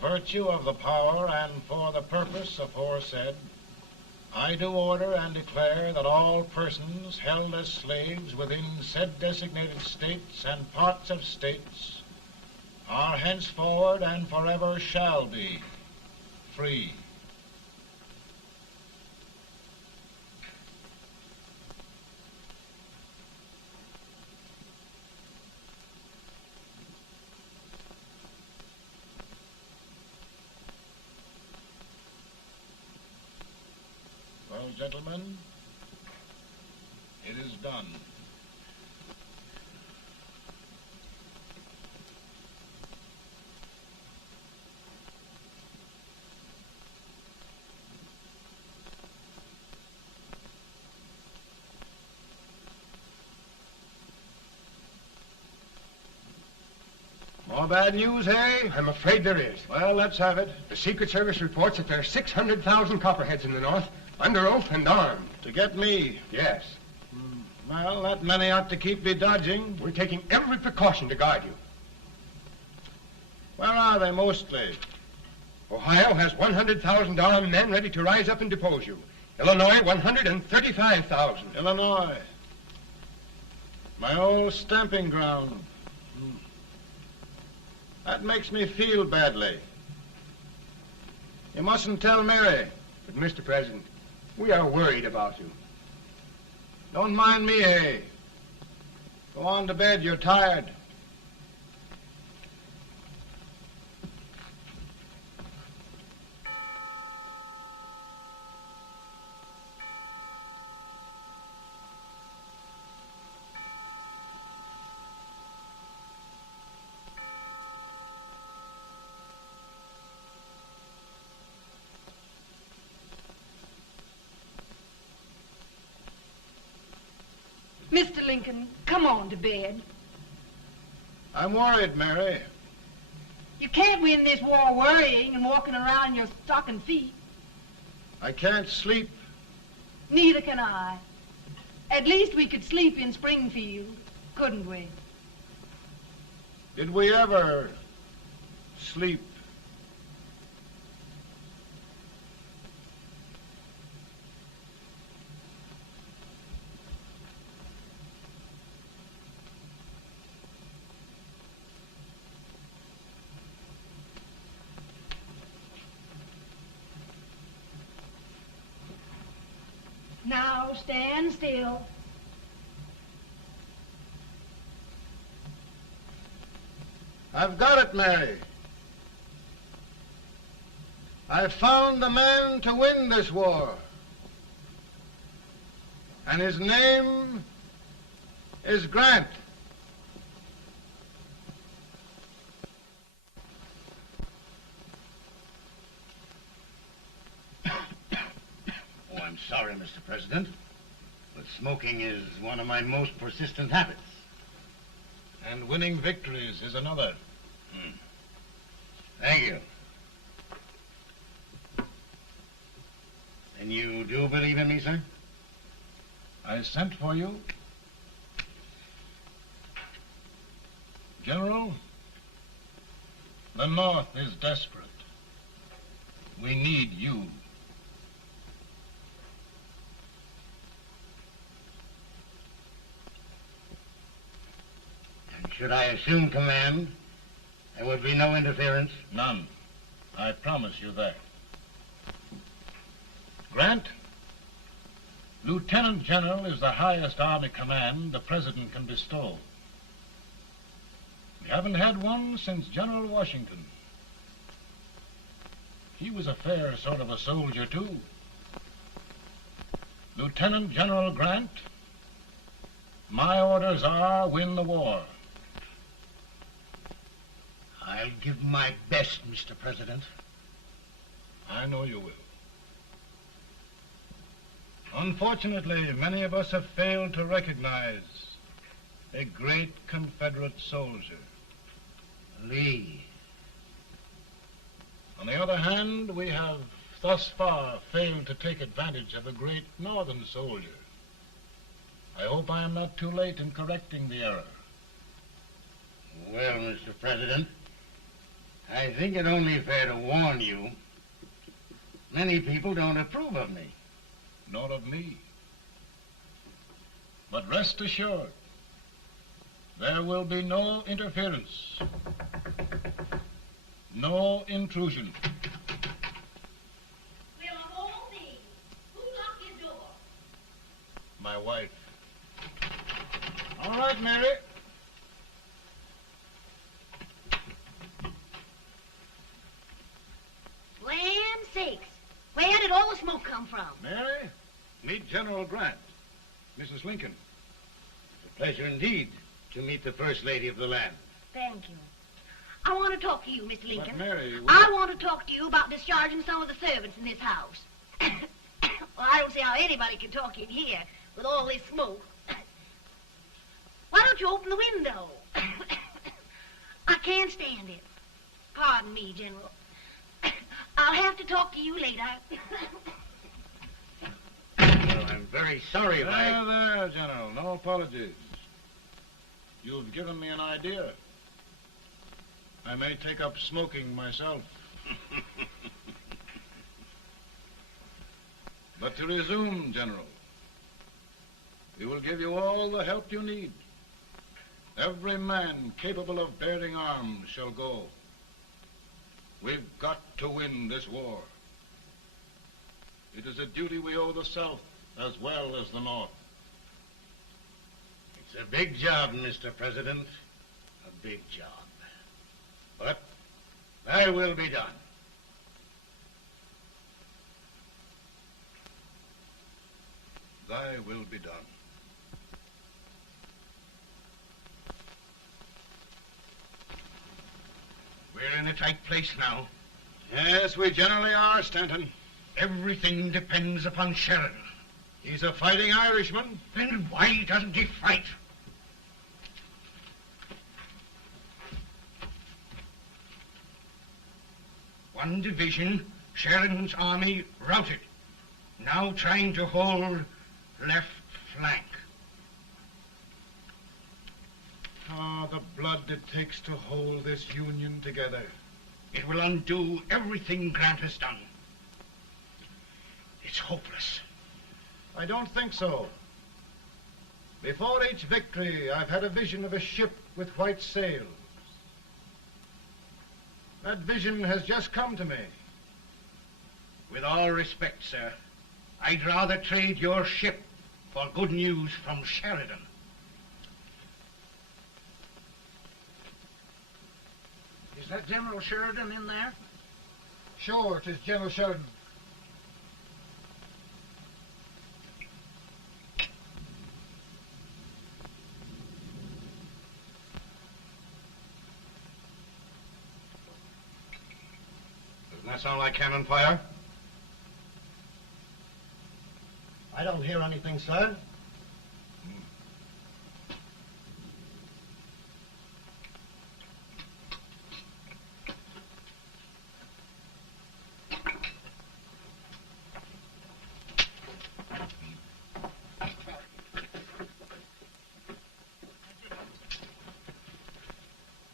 Virtue of the power and for the purpose aforesaid, I do order and declare that all persons held as slaves within said designated states and parts of states are henceforward and forever shall be free. Well, gentlemen, it is done. More bad news, eh? I'm afraid there is. Well, let's have it. The Secret Service reports that there are 600,000 Copperheads in the North, under oath and armed. To get me? Yes. Well, that many ought to keep me dodging. We're taking every precaution to guard you. Where are they mostly? Ohio has 100,000 armed men ready to rise up and depose you. Illinois, 135,000. Illinois. My old stamping ground. That makes me feel badly. You mustn't tell Mary. But, Mr. President, we are worried about you. Don't mind me, eh? Go on to bed. You're tired. Mr. Lincoln, come on to bed. I'm worried, Mary. You can't win this war worrying and walking around in your stocking feet. I can't sleep. Neither can I. At least we could sleep in Springfield, couldn't we? Did we ever sleep? Now stand still. I've got it, Mary. I've found the man to win this war. And his name is Grant. Oh, I'm sorry, Mr. President, but smoking is one of my most persistent habits. And winning victories is another. Thank you. And you do believe in me, sir? I sent for you. General, the North is desperate. We need you. And should I assume command, there would be no interference? None. I promise you that. Grant, Lieutenant General is the highest army command the President can bestow. We haven't had one since General Washington. He was a fair sort of a soldier, too. Lieutenant General Grant, my orders are win the war. I'll give my best, Mr. President. I know you will. Unfortunately, many of us have failed to recognize a great Confederate soldier. Lee. On the other hand, we have thus far failed to take advantage of a great Northern soldier. I hope I am not too late in correcting the error. Well, Mr. President, I think it only fair to warn you. Many people don't approve of me. Nor of me. But rest assured, there will be no interference, no intrusion. Well, of all things, who locked your door? My wife. All right, Mary. Land sakes. Where did all the smoke come from? Mary, meet General Grant. Mrs. Lincoln. It's a pleasure indeed to meet the First Lady of the land. Thank you. I want to talk to you, Mr. Lincoln. But Mary, I want to talk to you about discharging some of the servants in this house. Well, I don't see how anybody can talk in here with all this smoke. Why don't you open the window? I can't stand it. Pardon me, General. I'll have to talk to you later. Well, I'm very sorry if There, General. No apologies. You've given me an idea. I may take up smoking myself. But to resume, General, we will give you all the help you need. Every man capable of bearing arms shall go. We've got to win this war. It is a duty we owe the South as well as the North. It's a big job, Mr. President. A big job. But thy will be done. Thy will be done. We're in a tight place now. Yes, we generally are, Stanton. Everything depends upon Sheridan. He's a fighting Irishman. Then why doesn't he fight? One division, Sheridan's army, routed. Now trying to hold left flank. Ah, the blood it takes to hold this Union together. It will undo everything Grant has done. It's hopeless. I don't think so. Before each victory, I've had a vision of a ship with white sails. That vision has just come to me. With all respect, sir, I'd rather trade your ship for good news from Sheridan. Is that General Sheridan in there? Sure, it is General Sheridan. Doesn't that sound like cannon fire? I don't hear anything, sir.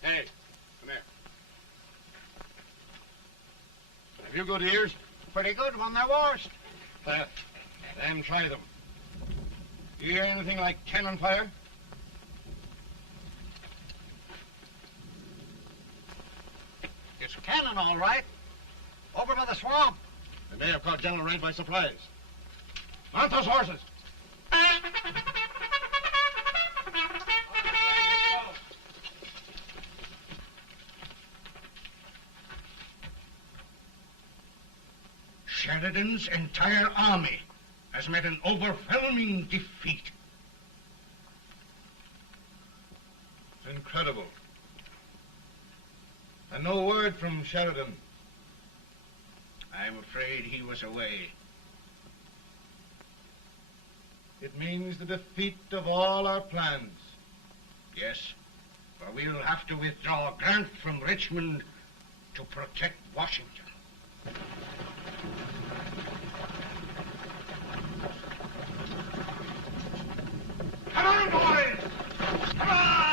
Hey, come here. Have you good ears? Pretty good when they're washed. Then try them. You hear anything like cannon fire? It's cannon, all right. Over by the swamp. They may have caught General Grant by surprise. Mount those horses. Sheridan's entire army has met an overwhelming defeat. It's incredible. And no word from Sheridan. I'm afraid he was away. It means the defeat of all our plans. Yes, for we'll have to withdraw Grant from Richmond to protect Washington. Come on, boys! Come on!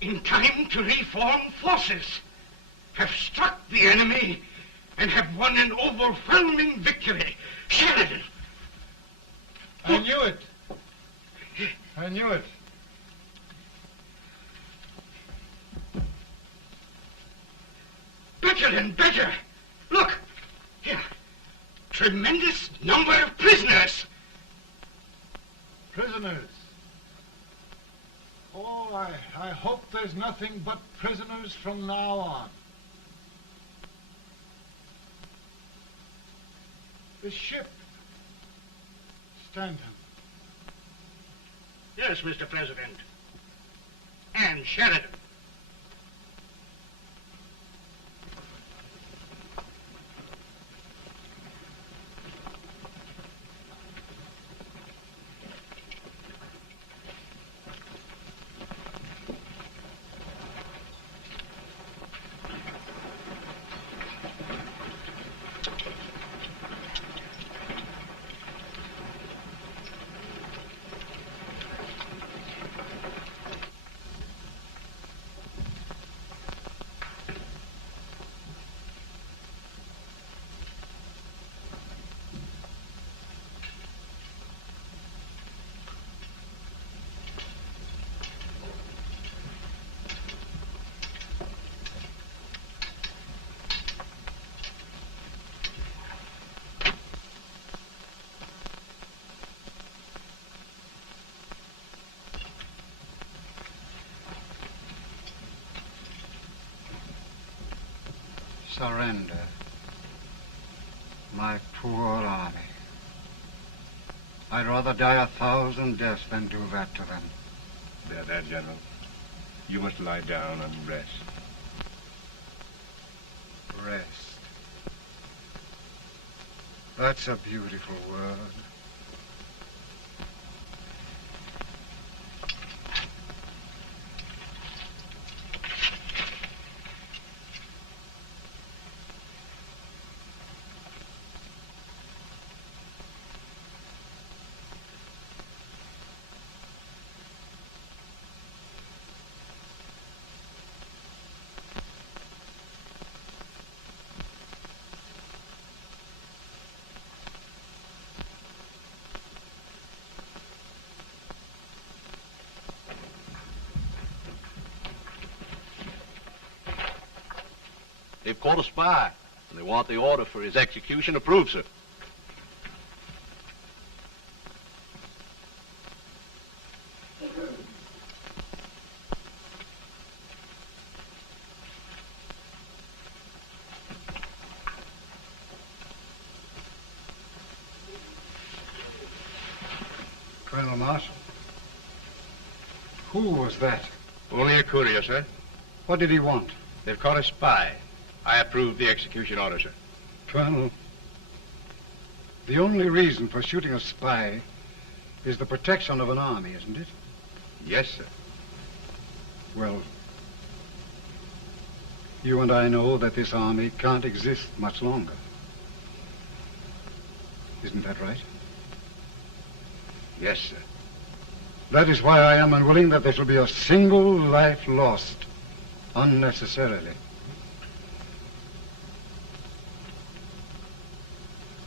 in time to reform forces, have struck the enemy, and have won an overwhelming victory. Sheridan! I knew it. I knew it. Better and better. Look, here. Tremendous number of prisoners. Prisoners? Oh, I hope there's nothing but prisoners from now on. The ship. Stanton. Yes, Mr. President. And Sheridan. Surrender. My poor army. I'd rather die 1,000 deaths than do that to them. There, General. You must lie down and rest. Rest. That's a beautiful word. They've caught a spy, and they want the order for his execution approved, sir. Colonel Marshall. Who was that? Only a courier, sir. What did he want? They've caught a spy. I approve the execution order, sir. Colonel, the only reason for shooting a spy is the protection of an army, isn't it? Yes, sir. Well, you and I know that this army can't exist much longer. Isn't that right? Yes, sir. That is why I am unwilling that there shall be a single life lost unnecessarily.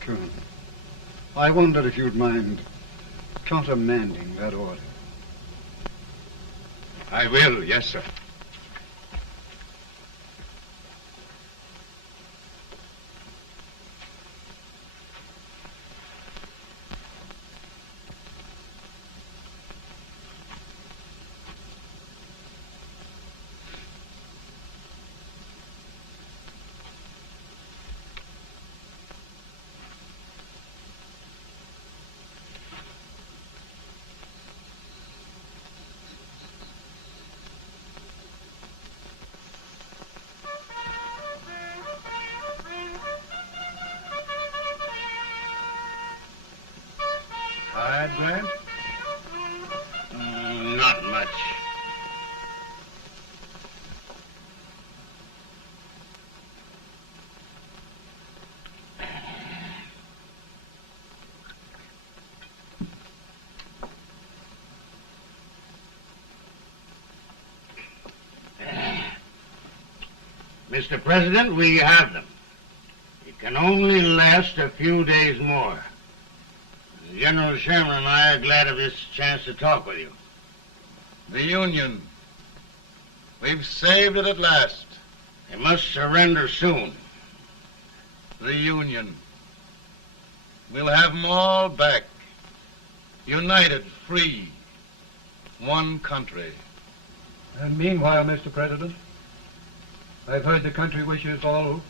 Colonel, I wonder if you'd mind countermanding that order. I will, yes, sir. Grant? Not much. Mr. President, we have them. It can only last a few days more. General Sherman and I are glad of this chance to talk with you. The Union. We've saved it at last. They must surrender soon. The Union. We'll have them all back. United, free. One country. And meanwhile, Mr. President, I've heard the country wishes all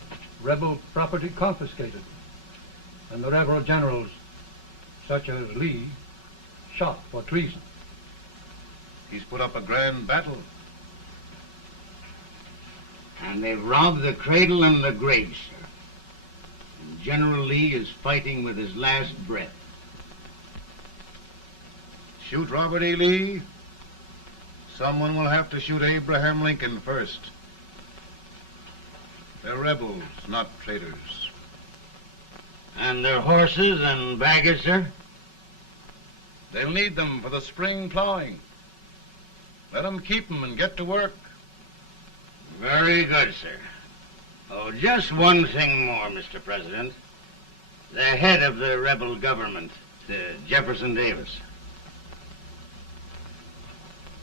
rebel property confiscated, and the rebel generals, such as Lee, shot for treason. He's put up a grand battle. And they've robbed the cradle and the grave, sir. And General Lee is fighting with his last breath. Shoot Robert E. Lee? Someone will have to shoot Abraham Lincoln first. They're rebels, not traitors. And their horses and baggage, sir? They'll need them for the spring plowing. Let them keep them and get to work. Very good, sir. Oh, just one thing more, Mr. President. The head of the rebel government, Jefferson Davis.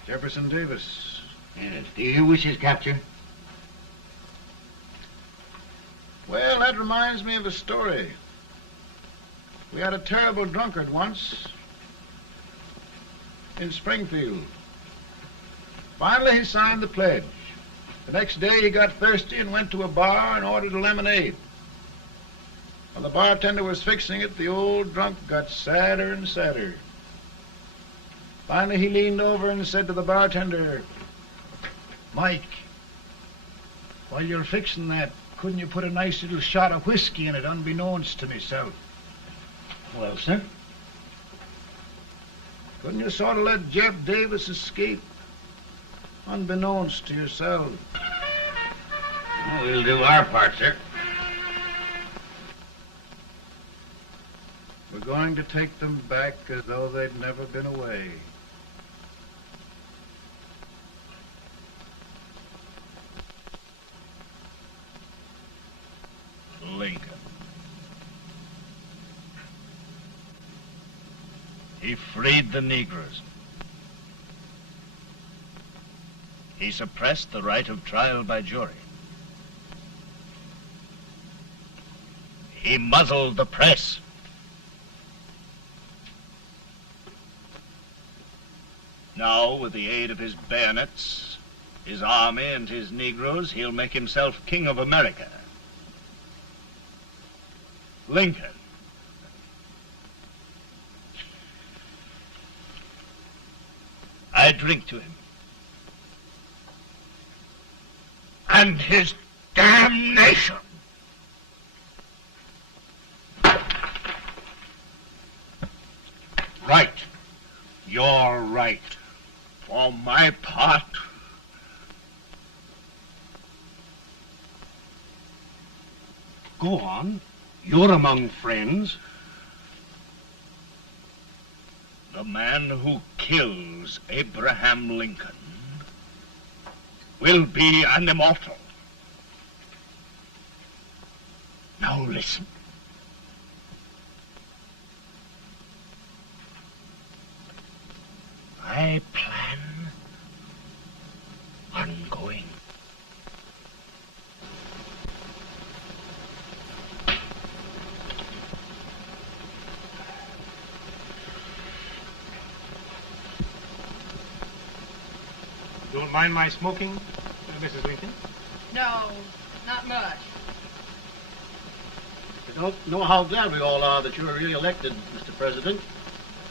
Jefferson Davis. Yes. Do you wish his capture? Well, that reminds me of a story. We had a terrible drunkard once in Springfield. Finally, he signed the pledge. The next day, he got thirsty and went to a bar and ordered a lemonade. While the bartender was fixing it, the old drunk got sadder and sadder. Finally, he leaned over and said to the bartender, "Mike, while you're fixing that, couldn't you put a nice little shot of whiskey in it, unbeknownst to myself?" Well, sir? Couldn't you sort of let Jeff Davis escape, unbeknownst to yourself? Well, we'll do our part, sir. We're going to take them back as though they'd never been away. Lincoln. He freed the Negroes. He suppressed the right of trial by jury. He muzzled the press. Now, with the aid of his bayonets, his army, and his Negroes, he'll make himself King of America. Lincoln. I drink to him. And his damnation. Right. You're right. For my part, Go on. You're among friends. the man who kills Abraham Lincoln will be an immortal. Now listen. I plan on going. Don't mind my smoking, Mrs. Lincoln? No, not much. I don't know how glad we all are that you're re-elected, Mr. President.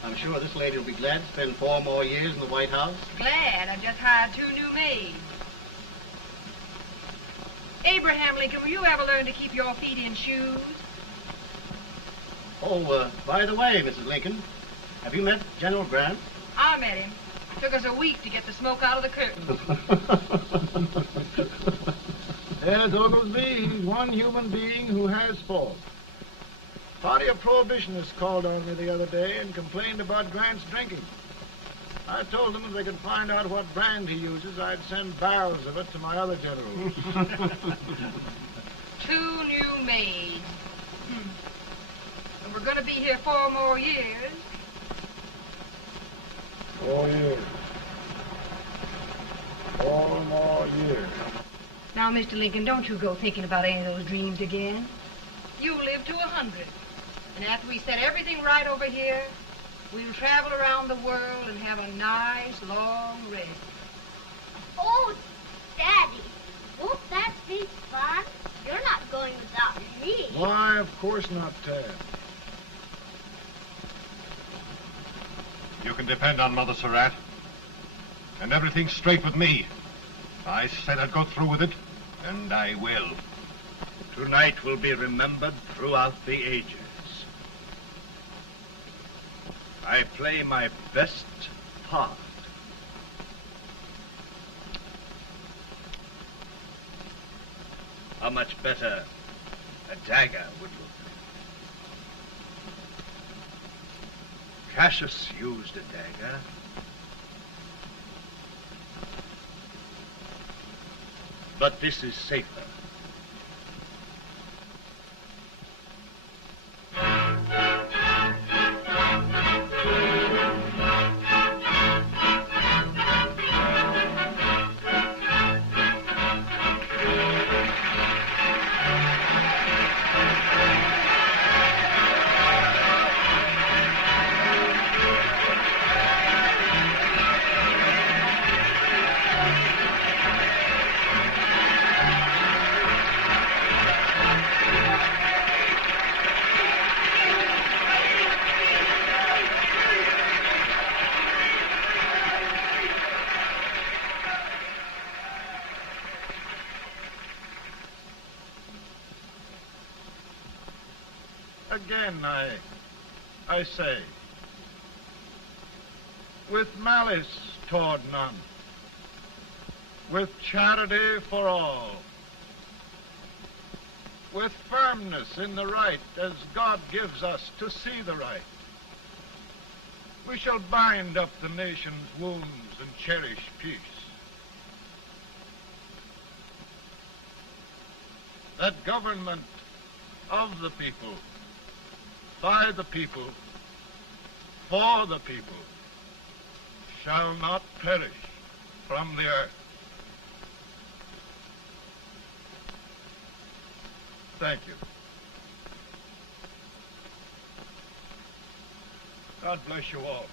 I'm sure this lady will be glad to spend 4 more years in the White House. Glad. I've just hired 2 new maids. Abraham Lincoln, will you ever learn to keep your feet in shoes? Oh, by the way, Mrs. Lincoln, have you met General Grant? I met him. Took us a week to get the smoke out of the curtains. Yes, Oglesby, he's one human being who has faults. A party of prohibitionists called on me the other day and complained about Grant's drinking. I told them if they could find out what brand he uses, I'd send barrels of it to my other generals. 2 new maids. And we're going to be here 4 more years. 4 years. 4 more years. Now, Mr. Lincoln, don't you go thinking about any of those dreams again. You live to 100. And after we set everything right over here, we'll travel around the world and have a nice, long rest. Oh, Daddy, won't that be fun? You're not going without me. Why, of course not, Tad. You can depend on Mother Surratt. And everything's straight with me. I said I'd go through with it, and I will. Tonight will be remembered throughout the ages. I play my best part. How much better a dagger would look. Cassius used a dagger. But this is safer. Again, I say, with malice toward none, with charity for all, with firmness in the right as God gives us to see the right, we shall bind up the nation's wounds and cherish peace. That government of the people, by the people, for the people, shall not perish from the earth. Thank you. God bless you all.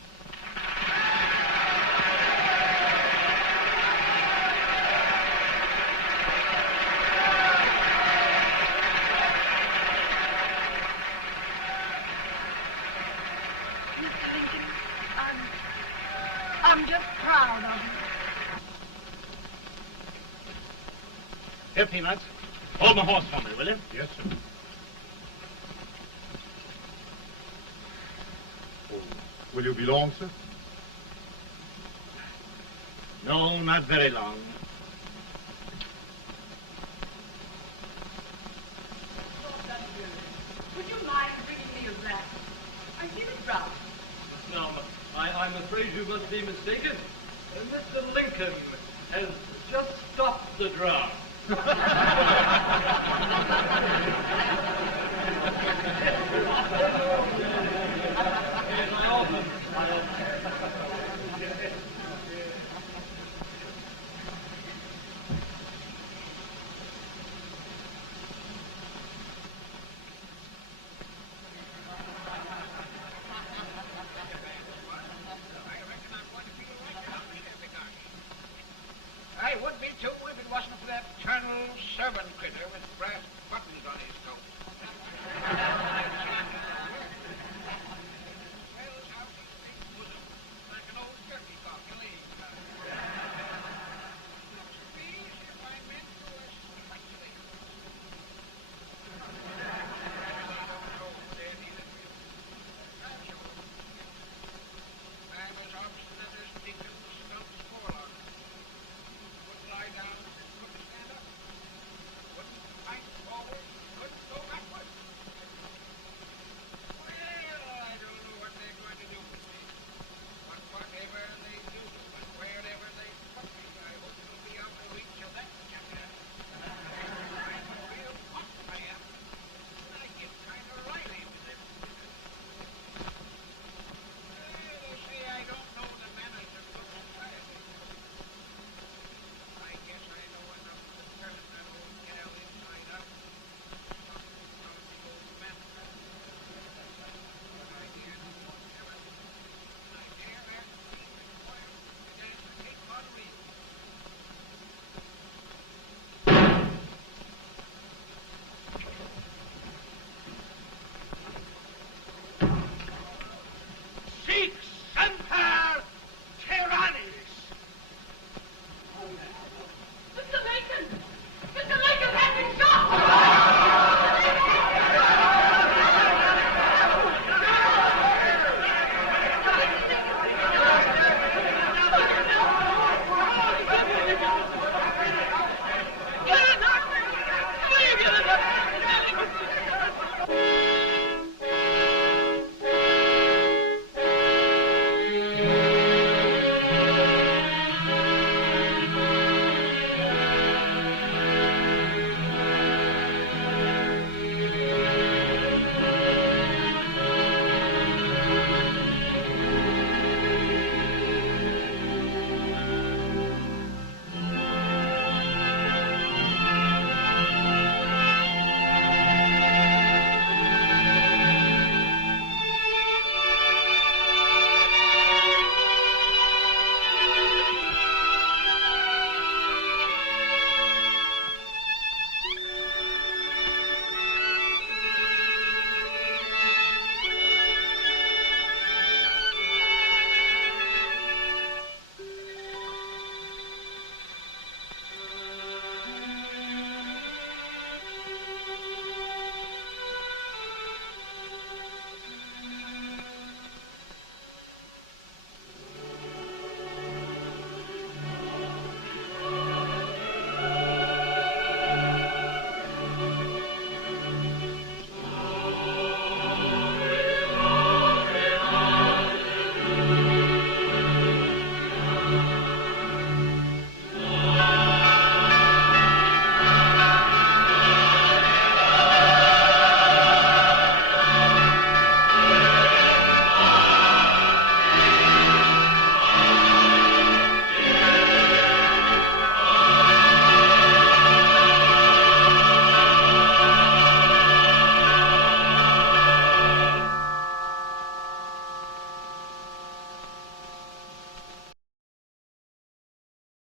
I'm just proud of you. Here, Peanuts. Hold my horse for me, will you? Yes, sir. Oh, will you be long, sir? No, not very long. Would you mind bringing me a rat? I feel it rough. No, I'm afraid you must be mistaken. Mr. Lincoln has just stopped the draft.